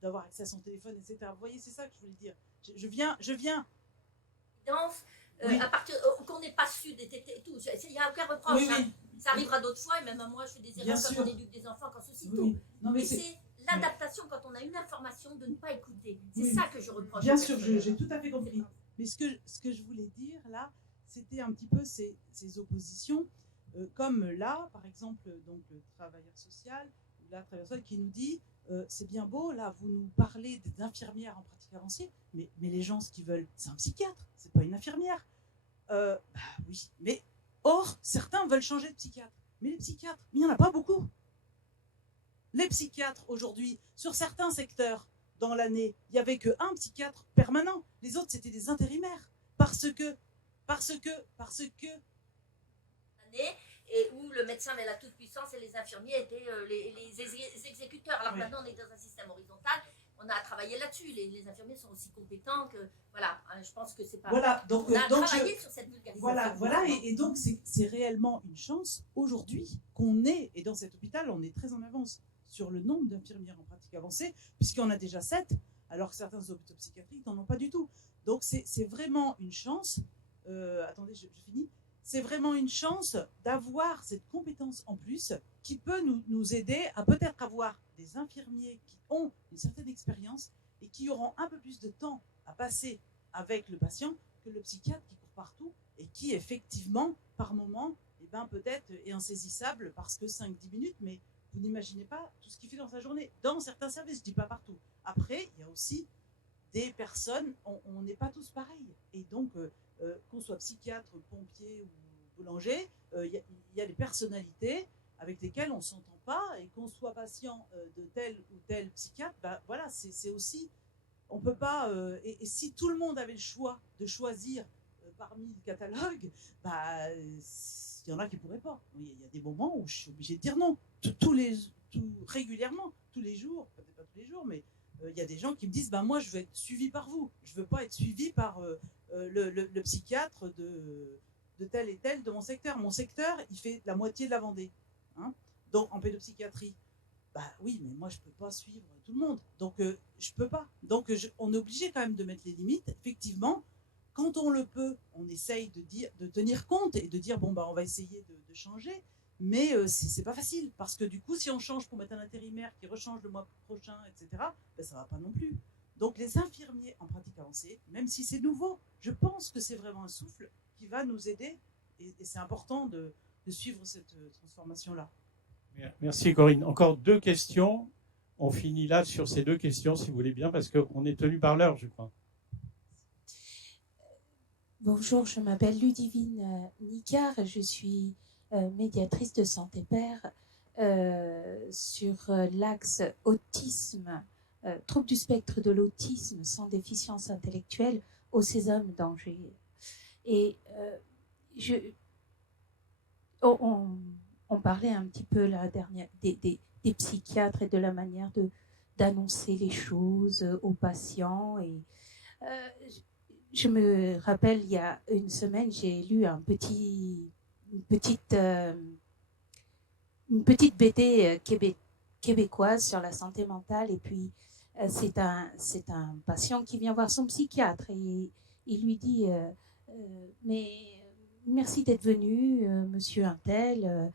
d'avoir accès à son téléphone, etc. Vous voyez, c'est ça que je voulais dire. Je viens. Oui. À partir qu'on n'ait pas su détecter et tout, il n'y a aucun reproche. Oui. Ça arrivera d'autres fois, et même moi, je fais des erreurs quand on éduque des enfants, quand ceci, tout. Non, mais c'est l'adaptation quand on a une information de ne pas écouter. C'est ça que je reproche. Bien sûr, j'ai tout à fait compris. Mais ce que je voulais dire là, c'était un petit peu ces oppositions. Comme là, par exemple, donc, le travailleur social, la travailleuse sociale qui nous dit c'est bien beau, là, vous nous parlez d'infirmières en pratique avancée, mais les gens, ce qu'ils veulent, c'est un psychiatre, c'est pas une infirmière. Oui, mais or, certains veulent changer de psychiatre. Mais les psychiatres, il n'y en a pas beaucoup. Les psychiatres, aujourd'hui, sur certains secteurs, dans l'année, il n'y avait qu'un psychiatre permanent. Les autres, c'était des intérimaires. Parce que et où le médecin avait la toute-puissance et les infirmiers étaient les exécuteurs. Alors maintenant, on est dans un système horizontal, on a travaillé là-dessus. Les infirmiers sont aussi compétents que... Voilà, je pense que c'est pas... Voilà, donc, on a travaillé sur cette vulgarisation. Voilà, et donc c'est réellement une chance aujourd'hui qu'on est, et dans cet hôpital, on est très en avance sur le nombre d'infirmières en pratique avancée, puisqu'on a déjà 7, alors que certains hôpitaux psychiatriques n'en ont pas du tout. Donc c'est vraiment une chance... attendez, je finis. C'est vraiment une chance d'avoir cette compétence en plus qui peut nous aider à peut-être avoir des infirmiers qui ont une certaine expérience et qui auront un peu plus de temps à passer avec le patient que le psychiatre qui court partout et qui effectivement, par moment, peut-être est insaisissable parce que 5-10 minutes, mais vous n'imaginez pas tout ce qu'il fait dans sa journée. Dans certains services, je ne dis pas partout. Après, il y a aussi des personnes, on n'est pas tous pareils. Et donc... qu'on soit psychiatre, pompier ou boulanger, il y a des personnalités avec lesquelles on ne s'entend pas, et qu'on soit patient de tel ou tel psychiatre, voilà, c'est aussi, on peut pas, et si tout le monde avait le choix de choisir parmi le catalogue, il y en a qui ne pourraient pas. Il y a des moments où je suis obligée de dire non. régulièrement, tous les jours, peut-être pas tous les jours, mais il y a des gens qui me disent moi je veux être suivi par vous, je veux pas être suivi par le psychiatre de tel et tel de mon secteur. Mon secteur, il fait la moitié de la Vendée, hein, donc en pédopsychiatrie. Bah oui, mais moi je peux pas suivre tout le monde, donc je peux pas. Donc on est obligé quand même de mettre les limites. Effectivement, quand on le peut, on essaye de tenir compte et de dire on va essayer de changer. Mais c'est pas facile, parce que du coup, si on change pour mettre un intérimaire qui rechange le mois prochain, etc., ça va pas non plus. Donc les infirmiers en pratique avancée, même si c'est nouveau, je pense que c'est vraiment un souffle qui va nous aider, et c'est important de suivre cette transformation-là. Merci Corinne. Encore 2 questions. On finit là sur ces 2 questions, si vous voulez bien, parce qu'on est tenu par l'heure, je crois. Bonjour, je m'appelle Ludivine Nicard, je suis médiatrice de Santé Père sur l'axe autisme, trouble du spectre de l'autisme sans déficience intellectuelle au Sésame d'Angers. Et on parlait un petit peu la dernière des psychiatres et de la manière d'annoncer les choses aux patients. Et je me rappelle, il y a une semaine, j'ai lu une petite BD québécoise sur la santé mentale, et puis c'est un patient qui vient voir son psychiatre et il lui dit mais merci d'être venu, monsieur Untel,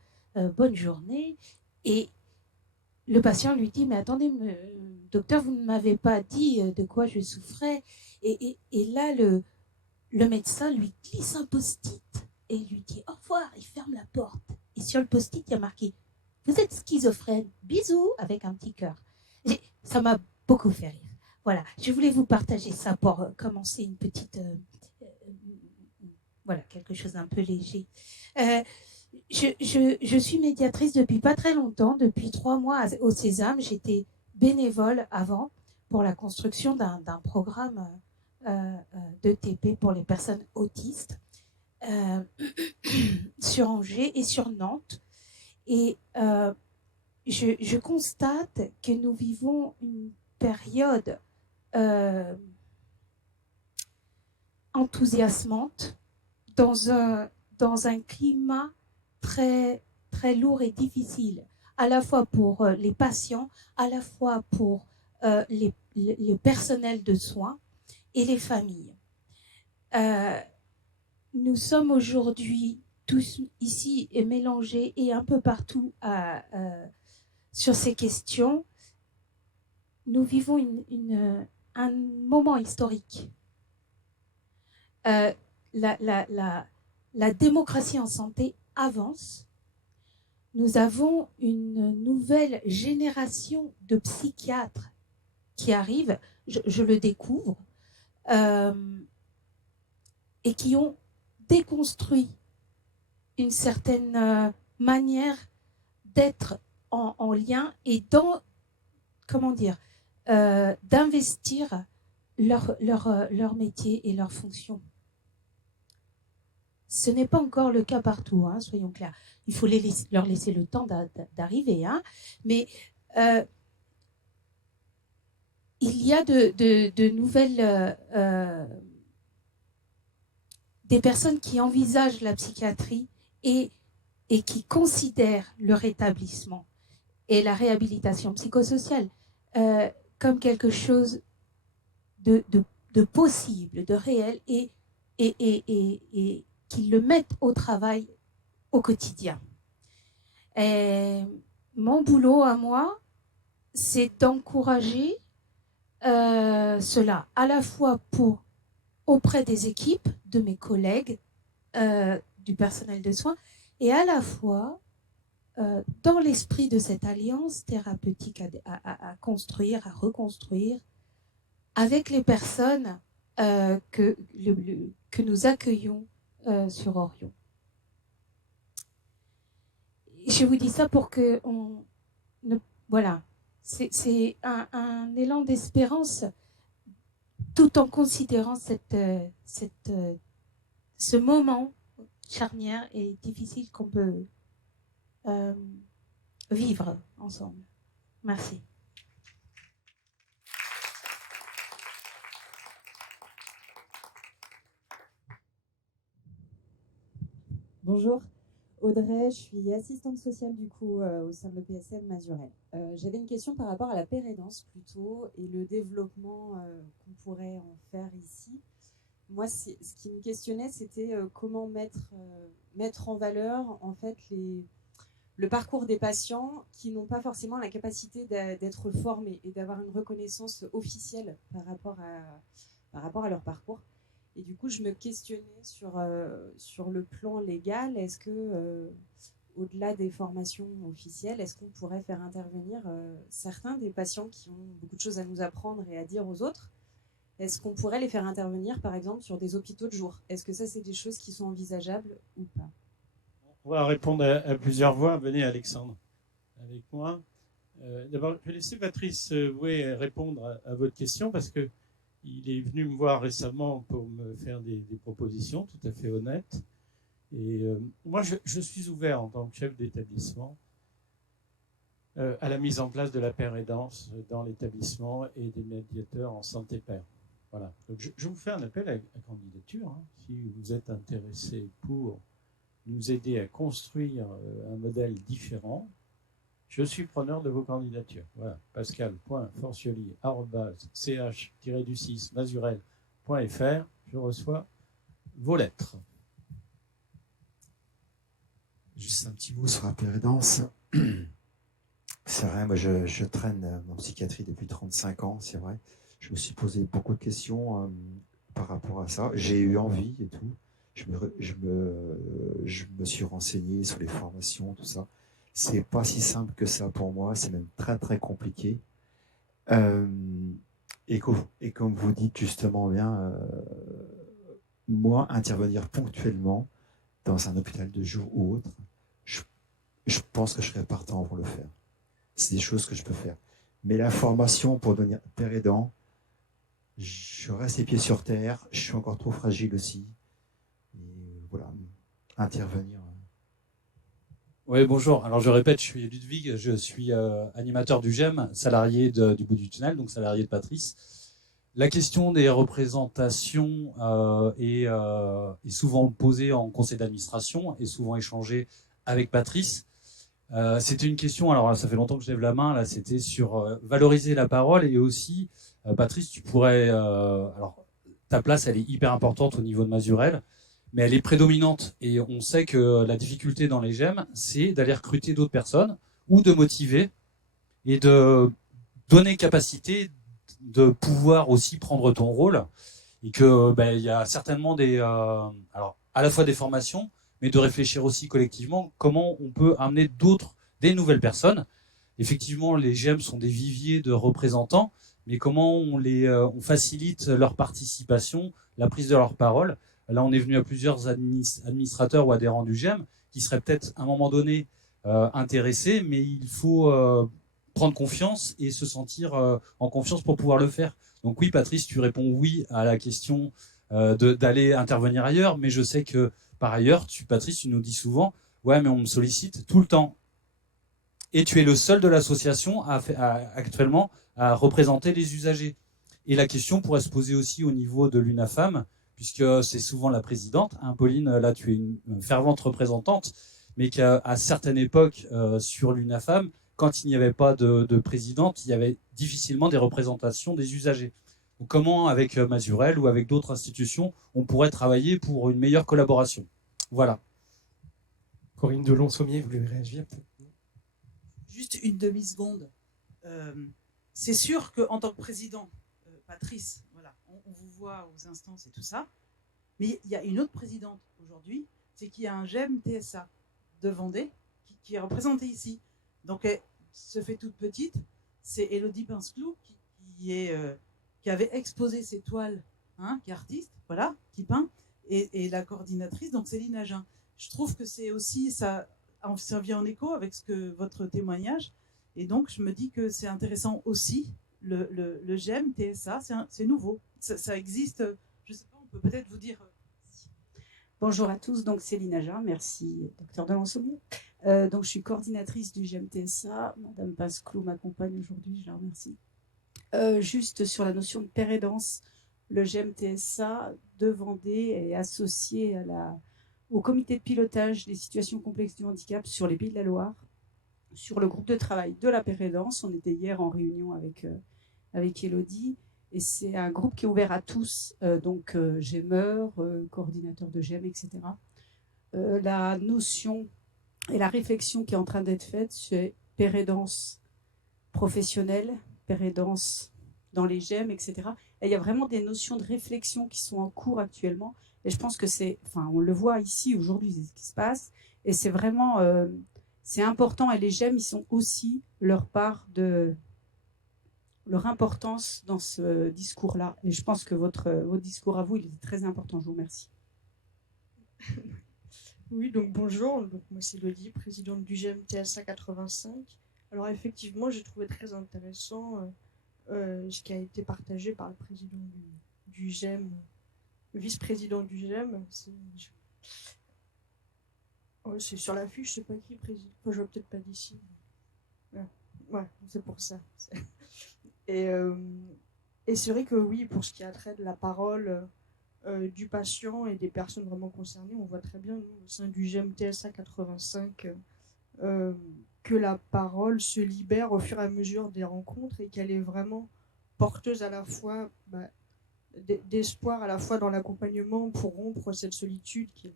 bonne journée. Et le patient lui dit mais attendez, docteur, vous ne m'avez pas dit de quoi je souffrais. Et là le médecin lui glisse un post-it et lui dit au revoir, il ferme la porte. Et sur le post-it, il y a marqué « Vous êtes schizophrène, bisous » avec un petit cœur. Ça m'a beaucoup fait rire. Voilà, je voulais vous partager ça pour commencer une petite... voilà, quelque chose d'un peu léger. Je suis médiatrice depuis pas très longtemps, depuis 3 mois au Sésame. J'étais bénévole avant pour la construction d'un programme d'ETP pour les personnes autistes. Sur Angers et sur Nantes. Et je constate que nous vivons une période enthousiasmante dans un climat très, très lourd et difficile, à la fois pour les patients, à la fois pour les personnels de soins et les familles. Nous sommes aujourd'hui tous ici mélangés et un peu partout sur ces questions. Nous vivons un moment historique. La démocratie en santé avance. Nous avons une nouvelle génération de psychiatres qui arrive, je le découvre, et qui ont déconstruit une certaine manière d'être en lien et d'investir leur métier et leur fonction. Ce n'est pas encore le cas partout, hein, soyons clairs. Il faut leur laisser le temps d'arriver, hein, mais il y a de nouvelles... des personnes qui envisagent la psychiatrie et qui considèrent le rétablissement et la réhabilitation psychosociale comme quelque chose de possible, de réel, et qui le mettent au travail au quotidien. Et mon boulot à moi, c'est d'encourager cela, à la fois auprès des équipes, de mes collègues, du personnel de soins, et à la fois dans l'esprit de cette alliance thérapeutique à construire, à reconstruire, avec les personnes que nous accueillons sur Orion. Je vous dis ça pour que voilà, c'est un élan d'espérance, tout en considérant ce moment charnière et difficile qu'on peut vivre ensemble. Merci. Bonjour, Audrey, je suis assistante sociale du coup au sein de l'EPSM Mazurel. J'avais une question par rapport à la pérédance plutôt et le développement qu'on pourrait en faire ici. Moi, ce qui me questionnait, c'était comment mettre en valeur en fait le parcours des patients qui n'ont pas forcément la capacité d'être formés et d'avoir une reconnaissance officielle par rapport à leur parcours. Et du coup, je me questionnais sur le plan légal. Est-ce que, au-delà des formations officielles, est-ce qu'on pourrait faire intervenir certains des patients qui ont beaucoup de choses à nous apprendre et à dire aux autres? Est-ce qu'on pourrait les faire intervenir, par exemple, sur des hôpitaux de jour? Est-ce que ça, c'est des choses qui sont envisageables ou pas? On va répondre à plusieurs voix. Venez, Alexandre, avec moi. D'abord, je vais laisser Patrice Bouet répondre à votre question parce que il est venu me voir récemment pour me faire des propositions tout à fait honnêtes. Et moi, je suis ouvert en tant que chef d'établissement à la mise en place de la pérédance dans l'établissement et des médiateurs en santé père. Voilà. Donc je vous fais un appel à candidature. Hein, si vous êtes intéressé pour nous aider à construire un modèle différent, je suis preneur de vos candidatures. Voilà. pascal.forcioli@ch-mazurel.fr. Je reçois vos lettres. Juste un petit mot sur la pérédance. C'est vrai, moi je traîne en psychiatrie depuis 35 ans, c'est vrai. Je me suis posé beaucoup de questions par rapport à ça. J'ai eu envie et tout. Je me suis renseigné sur les formations, tout ça. C'est pas si simple que ça pour moi, c'est même très très compliqué. Et comme vous dites justement bien, moi, intervenir ponctuellement dans un hôpital de jour ou autre, je pense que je serais partant pour le faire. C'est des choses que je peux faire. Mais la formation pour devenir père aidant, je reste les pieds sur terre, je suis encore trop fragile aussi. Et voilà, intervenir. Oui, bonjour. Alors je répète, je suis Ludwig, je suis animateur du GEM, salarié du bout du tunnel, donc salarié de Patrice. La question des représentations est souvent posée en conseil d'administration et souvent échangée avec Patrice. C'était une question, alors ça fait longtemps que je lève la main, là c'était sur valoriser la parole et aussi, Patrice, tu pourrais, alors ta place elle est hyper importante au niveau de Mazurel, mais elle est prédominante et on sait que la difficulté dans les GEM, c'est d'aller recruter d'autres personnes ou de motiver et de donner capacité de pouvoir aussi prendre ton rôle et que il y a certainement alors à la fois des formations, mais de réfléchir aussi collectivement comment on peut amener des nouvelles personnes. Effectivement, les GEM sont des viviers de représentants, mais comment on facilite leur participation, la prise de leur parole. Là, on est venu à plusieurs administrateurs ou adhérents du GEM qui seraient peut-être à un moment donné intéressés, mais il faut prendre confiance et se sentir en confiance pour pouvoir le faire. Donc oui, Patrice, tu réponds oui à la question d'aller intervenir ailleurs, mais je sais que par ailleurs, Patrice, tu nous dis souvent, ouais, mais on me sollicite tout le temps. Et tu es le seul de l'association actuellement à représenter les usagers. Et la question pourrait se poser aussi au niveau de l'UNAFAM, puisque c'est souvent la présidente. Hein, Pauline, là, tu es une fervente représentante, mais qu'à certaines époques, sur l'UNAFAM, quand il n'y avait pas de présidente, il y avait difficilement des représentations des usagers. Donc, comment, avec Mazurel ou avec d'autres institutions, on pourrait travailler pour une meilleure collaboration? Voilà. Corinne Delon-Sommier, vous voulez réagir peut-être? Juste une demi-seconde. C'est sûr qu'en tant que président, Patrice, voilà, on vous voit aux instances et tout ça, mais il y a une autre présidente aujourd'hui, c'est qu'il y a un GEM TSA de Vendée qui est représenté ici. Donc elle se fait toute petite, c'est Élodie Pinceclou qui avait exposé ses toiles, hein, qui est artiste, voilà, qui peint, et la coordinatrice, donc Céline Agen. Je trouve que c'est aussi, ça vient en écho avec votre témoignage, et donc je me dis que c'est intéressant aussi, le GEM, TSA, c'est nouveau, ça existe, je ne sais pas, on peut peut-être vous dire... Bonjour à tous, donc Céline Agen, merci Dr Delon-Sommier. Donc, je suis coordinatrice du GEM-TSA. Madame Pasclot m'accompagne aujourd'hui, je la remercie. Juste sur la notion de père aidance, le GEM-TSA de Vendée est associé au comité de pilotage des situations complexes du handicap sur les Pays de la Loire, sur le groupe de travail de la père aidance. On était hier en réunion avec Elodie. Et c'est un groupe qui est ouvert à tous, donc GEMeurs, coordinateurs de GEM, etc. La notion et la réflexion qui est en train d'être faite, c'est père aidance professionnelle, père aidance dans les GEM, etc. Et il y a vraiment des notions de réflexion qui sont en cours actuellement. Et je pense que on le voit ici aujourd'hui, c'est ce qui se passe. Et c'est vraiment, c'est important. Et les GEM, ils sont aussi leur part de leur importance dans ce discours-là. Et je pense que votre discours à vous, il est très important. Je vous remercie. Oui, donc bonjour. Donc, moi, c'est Elodie, présidente du GEM TSA 85. Alors, effectivement, j'ai trouvé très intéressant ce qui a été partagé par le président du GEM, le vice-président du GEM. C'est sur la fiche, je sais pas qui préside. Enfin, je vois peut-être pas d'ici. Ouais, c'est pour ça. Et c'est vrai que oui, pour ce qui a trait de la parole du patient et des personnes vraiment concernées, on voit très bien, nous, au sein du GEM TSA 85, que la parole se libère au fur et à mesure des rencontres et qu'elle est vraiment porteuse à la fois d'espoir, à la fois dans l'accompagnement pour rompre cette solitude qui est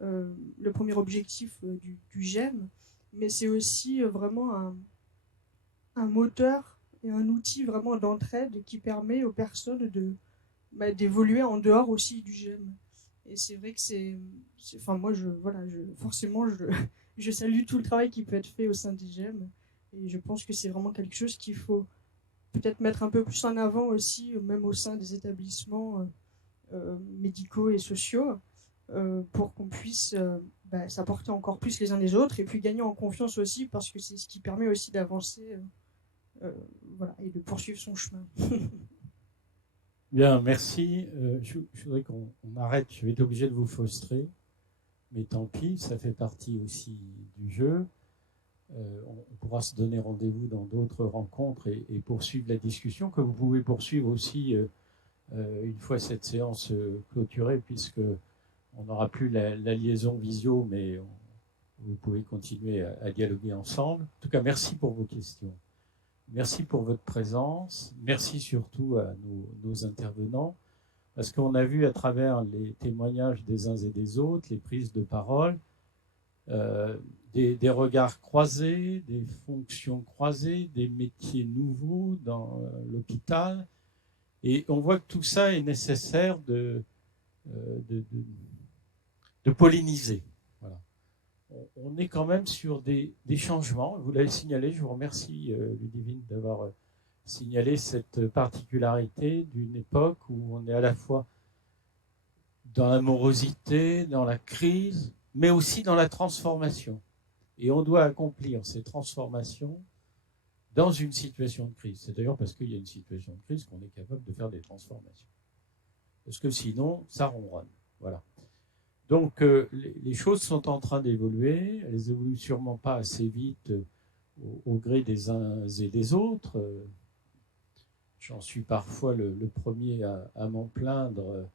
le premier objectif du GEM, mais c'est aussi vraiment un moteur et un outil vraiment d'entraide qui permet aux personnes d'évoluer en dehors aussi du GEM. Et c'est vrai que enfin moi forcément je salue tout le travail qui peut être fait au sein des GEM et je pense que c'est vraiment quelque chose qu'il faut peut-être mettre un peu plus en avant aussi, même au sein des établissements médicaux et sociaux, pour qu'on puisse s'apporter encore plus les uns les autres et puis gagner en confiance aussi, parce que c'est ce qui permet aussi d'avancer et de poursuivre son chemin. Bien, merci. Je voudrais qu'on arrête. Je vais être obligé de vous frustrer, mais tant pis, ça fait partie aussi du jeu. On pourra se donner rendez-vous dans d'autres rencontres et poursuivre la discussion, que vous pouvez poursuivre aussi une fois cette séance clôturée, puisque on n'aura plus la liaison visio, mais vous pouvez continuer à dialoguer ensemble. En tout cas, merci pour vos questions. Merci pour votre présence. Merci surtout à nos intervenants, parce qu'on a vu à travers les témoignages des uns et des autres, les prises de parole, des regards croisés, des fonctions croisées, des métiers nouveaux dans l'hôpital. Et on voit que tout ça est nécessaire de polliniser. Voilà. On est quand même sur des changements. Vous l'avez signalé, je vous remercie Ludivine d'avoir signalé cette particularité d'une époque où on est à la fois dans la morosité, dans la crise, mais aussi dans la transformation. Et on doit accomplir ces transformations dans une situation de crise. C'est d'ailleurs parce qu'il y a une situation de crise qu'on est capable de faire des transformations. Parce que sinon, ça ronronne. Voilà. Donc, les choses sont en train d'évoluer. Elles évoluent sûrement pas assez vite au gré des uns et des autres. J'en suis parfois le premier à m'en plaindre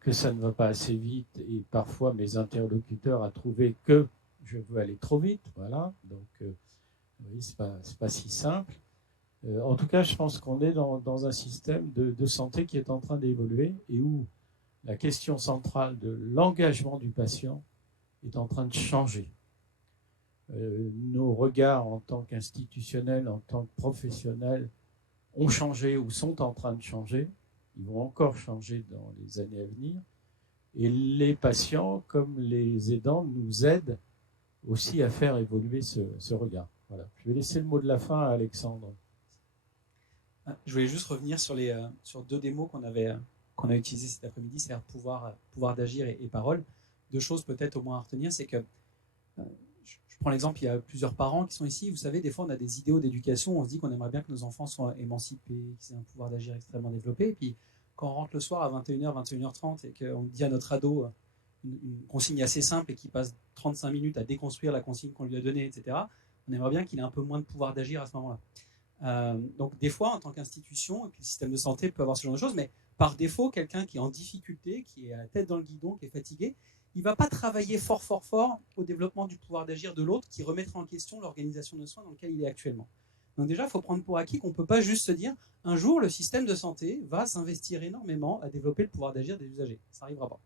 que ça ne va pas assez vite, et parfois mes interlocuteurs à trouver que je veux aller trop vite. Voilà. Donc, oui, c'est pas si simple. En tout cas, je pense qu'on est dans un système de santé qui est en train d'évoluer et où la question centrale de l'engagement du patient est en train de changer. Nos regards en tant qu'institutionnels, en tant que professionnels, ont changé ou sont en train de changer. Ils vont encore changer dans les années à venir. Et les patients, comme les aidants, nous aident aussi à faire évoluer ce regard. Voilà. Je vais laisser le mot de la fin à Alexandre. Je voulais juste revenir sur deux des mots qu'on a utilisés cet après-midi, c'est-à-dire pouvoir d'agir et parole. Deux choses peut-être au moins à retenir, c'est que je prends l'exemple, il y a plusieurs parents qui sont ici. Vous savez, des fois on a des idéaux d'éducation, on se dit qu'on aimerait bien que nos enfants soient émancipés, qu'ils aient un pouvoir d'agir extrêmement développé. Et puis quand on rentre le soir à 21h, 21h30 et qu'on dit à notre ado une consigne assez simple et qui passe 35 minutes à déconstruire la consigne qu'on lui a donnée, etc., on aimerait bien qu'il ait un peu moins de pouvoir d'agir à ce moment-là. Donc des fois, en tant qu'institution, le système de santé peut avoir ce genre de choses, mais par défaut, quelqu'un qui est en difficulté, qui est à la tête dans le guidon, qui est fatigué, il ne va pas travailler fort au développement du pouvoir d'agir de l'autre qui remettra en question l'organisation de soins dans laquelle il est actuellement. Donc déjà, il faut prendre pour acquis qu'on ne peut pas juste se dire un jour, le système de santé va s'investir énormément à développer le pouvoir d'agir des usagers. Ça n'arrivera pas.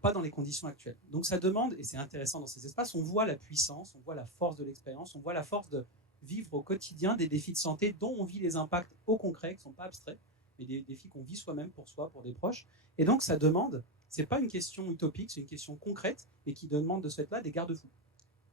Pas dans les conditions actuelles. Donc ça demande, et c'est intéressant dans ces espaces, on voit la puissance, on voit la force de l'expérience, on voit la force de vivre au quotidien des défis de santé dont on vit les impacts au concret, qui ne sont pas abstraits, mais des défis qu'on vit soi-même pour soi, pour des proches. Et donc ça demande, c'est pas une question utopique, c'est une question concrète, et qui demande de ce fait-là des garde-fous.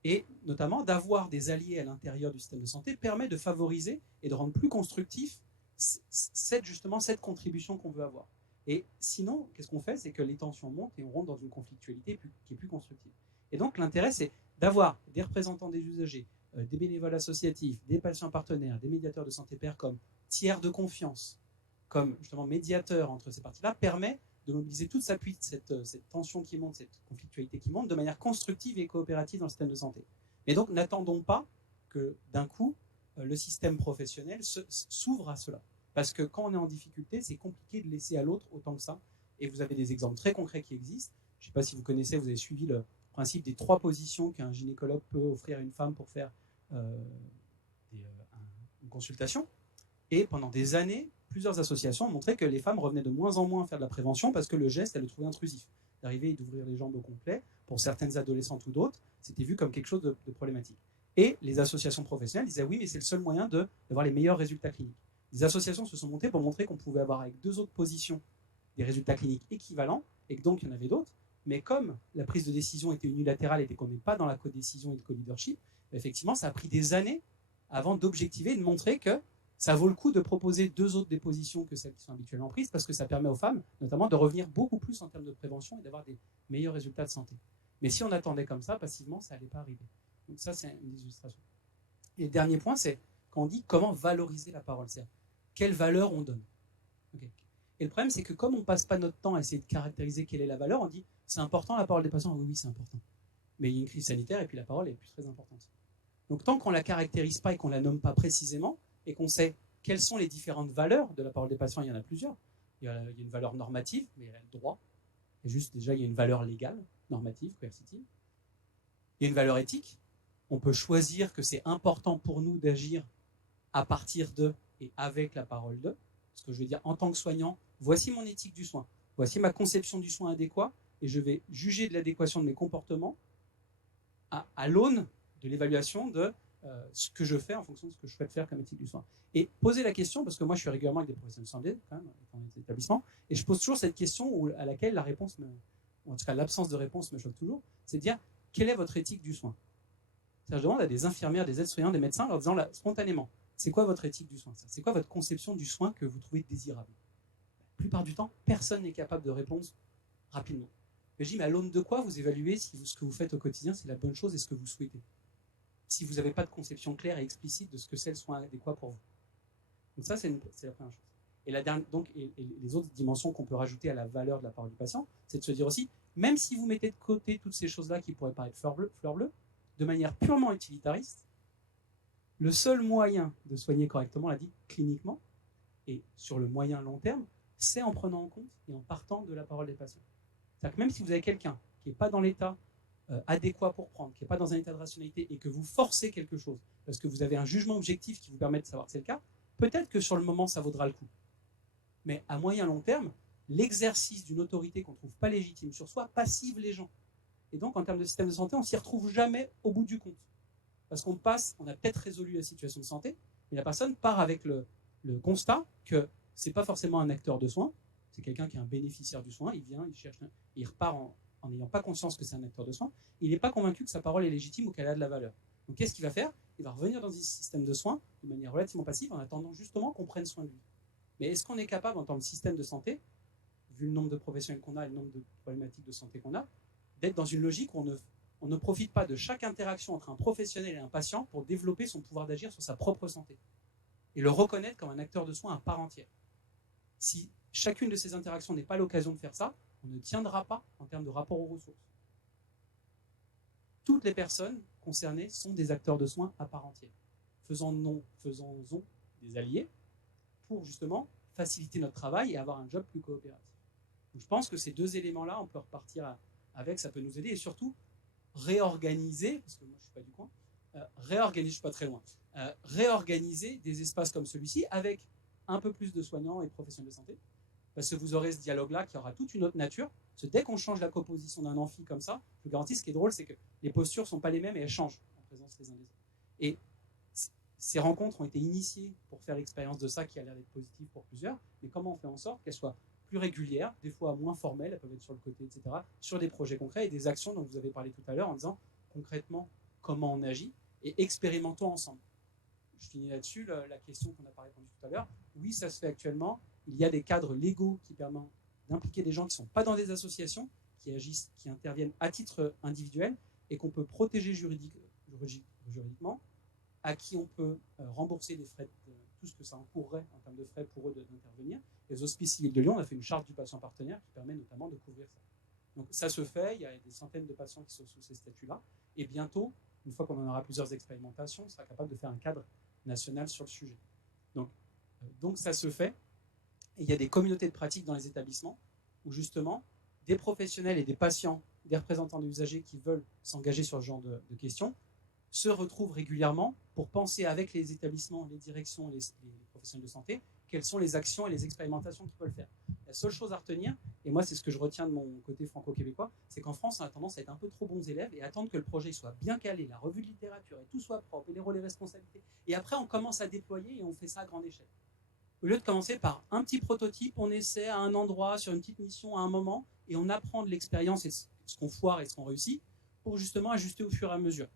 Et notamment d'avoir des alliés à l'intérieur du système de santé permet de favoriser et de rendre plus constructif cette contribution qu'on veut avoir. Et sinon, qu'est-ce qu'on fait? C'est que les tensions montent et on rentre dans une conflictualité qui est plus constructive. Et donc l'intérêt, c'est d'avoir des représentants des usagers, des bénévoles associatifs, des patients partenaires, des médiateurs de santé pair comme tiers de confiance, comme justement médiateurs entre ces parties-là, permet de mobiliser toute sa puissance, cette tension qui monte, cette conflictualité qui monte, de manière constructive et coopérative dans le système de santé. Mais donc n'attendons pas que d'un coup, le système professionnel s'ouvre à cela. Parce que quand on est en difficulté, c'est compliqué de laisser à l'autre autant que ça. Et vous avez des exemples très concrets qui existent. Je ne sais pas si vous connaissez, vous avez suivi le principe des 3 positions qu'un gynécologue peut offrir à une femme pour faire une consultation. Et pendant des années, plusieurs associations ont montré que les femmes revenaient de moins en moins à faire de la prévention parce que le geste, elles le trouvaient intrusif. D'arriver et d'ouvrir les jambes au complet, pour certaines adolescentes ou d'autres, c'était vu comme quelque chose de problématique. Et les associations professionnelles disaient oui, mais c'est le seul moyen d'avoir les meilleurs résultats cliniques. Des associations se sont montées pour montrer qu'on pouvait avoir avec 2 autres positions des résultats cliniques équivalents, et que donc il y en avait d'autres, mais comme la prise de décision était unilatérale et qu'on n'est pas dans la co-décision et le co-leadership, effectivement, ça a pris des années avant d'objectiver et de montrer que ça vaut le coup de proposer 2 autres des positions que celles qui sont habituellement prises, parce que ça permet aux femmes, notamment, de revenir beaucoup plus en termes de prévention et d'avoir des meilleurs résultats de santé. Mais si on attendait comme ça, passivement, ça n'allait pas arriver. Donc ça, c'est une illustration. Et le dernier point, c'est quand on dit comment valoriser la parole, c'est quelle valeur on donne. Okay. Et le problème, c'est que comme on ne passe pas notre temps à essayer de caractériser quelle est la valeur, on dit c'est important la parole des patients. Oui, c'est important. Mais il y a une crise sanitaire et puis la parole est plus très importante. Donc tant qu'on ne la caractérise pas et qu'on ne la nomme pas précisément, et qu'on sait quelles sont les différentes valeurs de la parole des patients, il y en a plusieurs. Il y a une valeur normative, mais il y a le droit. Et juste déjà, il y a une valeur légale, normative, coercitive. Il y a une valeur éthique. On peut choisir que c'est important pour nous d'agir à partir de et avec la parole de. Ce que je veux dire, en tant que soignant, voici mon éthique du soin. Voici ma conception du soin adéquat et je vais juger de l'adéquation de mes comportements à l'aune de l'évaluation de ce que je fais en fonction de ce que je souhaite faire comme éthique du soin. Et poser la question, parce que moi je suis régulièrement avec des professionnels de santé, quand même, dans les établissements, et je pose toujours cette question à laquelle la réponse, ou en tout cas l'absence de réponse me choque toujours, c'est de dire, quelle est votre éthique du soin? C'est-à-dire, je demande à des infirmières, des aides-soignants, des médecins, en leur disant là, spontanément, c'est quoi votre éthique du soin? C'est quoi votre conception du soin que vous trouvez désirable? La plupart du temps, personne n'est capable de répondre rapidement. Mais je dis, mais à l'aune de quoi vous évaluez si ce que vous faites au quotidien, c'est la bonne chose et ce que vous souhaitez? Si vous n'avez pas de conception claire et explicite de ce que c'est le soin adéquat pour vous. Donc ça, c'est la première chose. Et, et les autres dimensions qu'on peut rajouter à la valeur de la parole du patient, c'est de se dire aussi, même si vous mettez de côté toutes ces choses-là qui pourraient paraître fleur bleue, de manière purement utilitariste, le seul moyen de soigner correctement, on l'a dit, cliniquement, et sur le moyen long terme, c'est en prenant en compte et en partant de la parole des patients. C'est-à-dire que même si vous avez quelqu'un qui n'est pas dans l'état adéquat pour prendre, qui n'est pas dans un état de rationalité et que vous forcez quelque chose, parce que vous avez un jugement objectif qui vous permet de savoir que c'est le cas, peut-être que sur le moment, ça vaudra le coup. Mais à moyen long terme, l'exercice d'une autorité qu'on ne trouve pas légitime sur soi passive les gens. Et donc, en termes de système de santé, on ne s'y retrouve jamais au bout du compte. Parce qu'on a peut-être résolu la situation de santé, mais la personne part avec le constat que ce n'est pas forcément un acteur de soins, c'est quelqu'un qui est un bénéficiaire du soin, il vient, il cherche, il repart en n'ayant pas conscience que c'est un acteur de soins, il n'est pas convaincu que sa parole est légitime ou qu'elle a de la valeur. Donc qu'est-ce qu'il va faire? Il va revenir dans un système de soins de manière relativement passive en attendant justement qu'on prenne soin de lui. Mais est-ce qu'on est capable, en tant que système de santé, vu le nombre de professionnels qu'on a et le nombre de problématiques de santé qu'on a, d'être dans une logique où on ne profite pas de chaque interaction entre un professionnel et un patient pour développer son pouvoir d'agir sur sa propre santé et le reconnaître comme un acteur de soins à part entière? Si chacune de ces interactions n'est pas l'occasion de faire ça, on ne tiendra pas en termes de rapport aux ressources. Toutes les personnes concernées sont des acteurs de soins à part entière. Faisons-en des alliés pour justement faciliter notre travail et avoir un job plus coopératif. Donc, je pense que ces deux éléments-là, on peut repartir avec, ça peut nous aider, et surtout réorganiser, parce que moi je ne suis pas du coin, je ne suis pas très loin, réorganiser des espaces comme celui-ci avec un peu plus de soignants et de professionnels de santé, parce que vous aurez ce dialogue-là qui aura toute une autre nature. Parce que dès qu'on change la composition d'un amphi comme ça, je vous garantis, ce qui est drôle, c'est que les postures ne sont pas les mêmes et elles changent en présence les uns des autres. Et ces rencontres ont été initiées pour faire l'expérience de ça qui a l'air d'être positive pour plusieurs, mais comment on fait en sorte qu'elles soient plus régulières, des fois moins formelles, elles peuvent être sur le côté, etc., sur des projets concrets et des actions dont vous avez parlé tout à l'heure en disant concrètement comment on agit et expérimentons ensemble. Je finis là-dessus, la question qu'on n'a pas répondu tout à l'heure. Oui, ça se fait actuellement. Il y a des cadres légaux qui permettent d'impliquer des gens qui ne sont pas dans des associations, qui agissent, qui interviennent à titre individuel et qu'on peut protéger juridiquement, à qui on peut rembourser les frais, tout ce que ça encourrait en termes de frais pour eux d'intervenir. Les Hospices civils de Lyon, on a fait une charte du patient partenaire qui permet notamment de couvrir ça. Donc ça se fait, il y a des centaines de patients qui sont sous ces statuts-là, et bientôt, une fois qu'on en aura plusieurs expérimentations, on sera capable de faire un cadre national sur le sujet. Donc ça se fait, et il y a des communautés de pratique dans les établissements où justement des professionnels et des patients, des représentants d'usagers qui veulent s'engager sur ce genre de questions se retrouvent régulièrement pour penser avec les établissements, les directions, les professionnels de santé, quelles sont les actions et les expérimentations qu'ils peuvent faire. La seule chose à retenir, et moi c'est ce que je retiens de mon côté franco-québécois, c'est qu'en France on a tendance à être un peu trop bons élèves et attendre que le projet soit bien calé, la revue de littérature et tout soit propre, et les rôles et responsabilités. Et après on commence à déployer et on fait ça à grande échelle. Au lieu de commencer par un petit prototype, on essaie à un endroit, sur une petite mission, à un moment, et on apprend de l'expérience et ce qu'on foire et ce qu'on réussit, pour justement ajuster au fur et à mesure.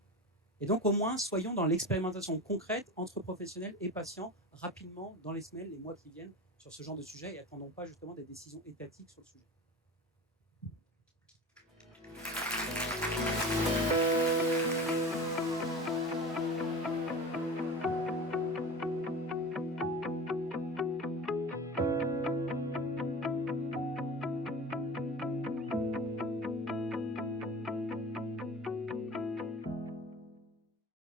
Et donc au moins, soyons dans l'expérimentation concrète entre professionnels et patients, rapidement, dans les semaines, les mois qui viennent, sur ce genre de sujet, et attendons pas justement des décisions étatiques sur le sujet.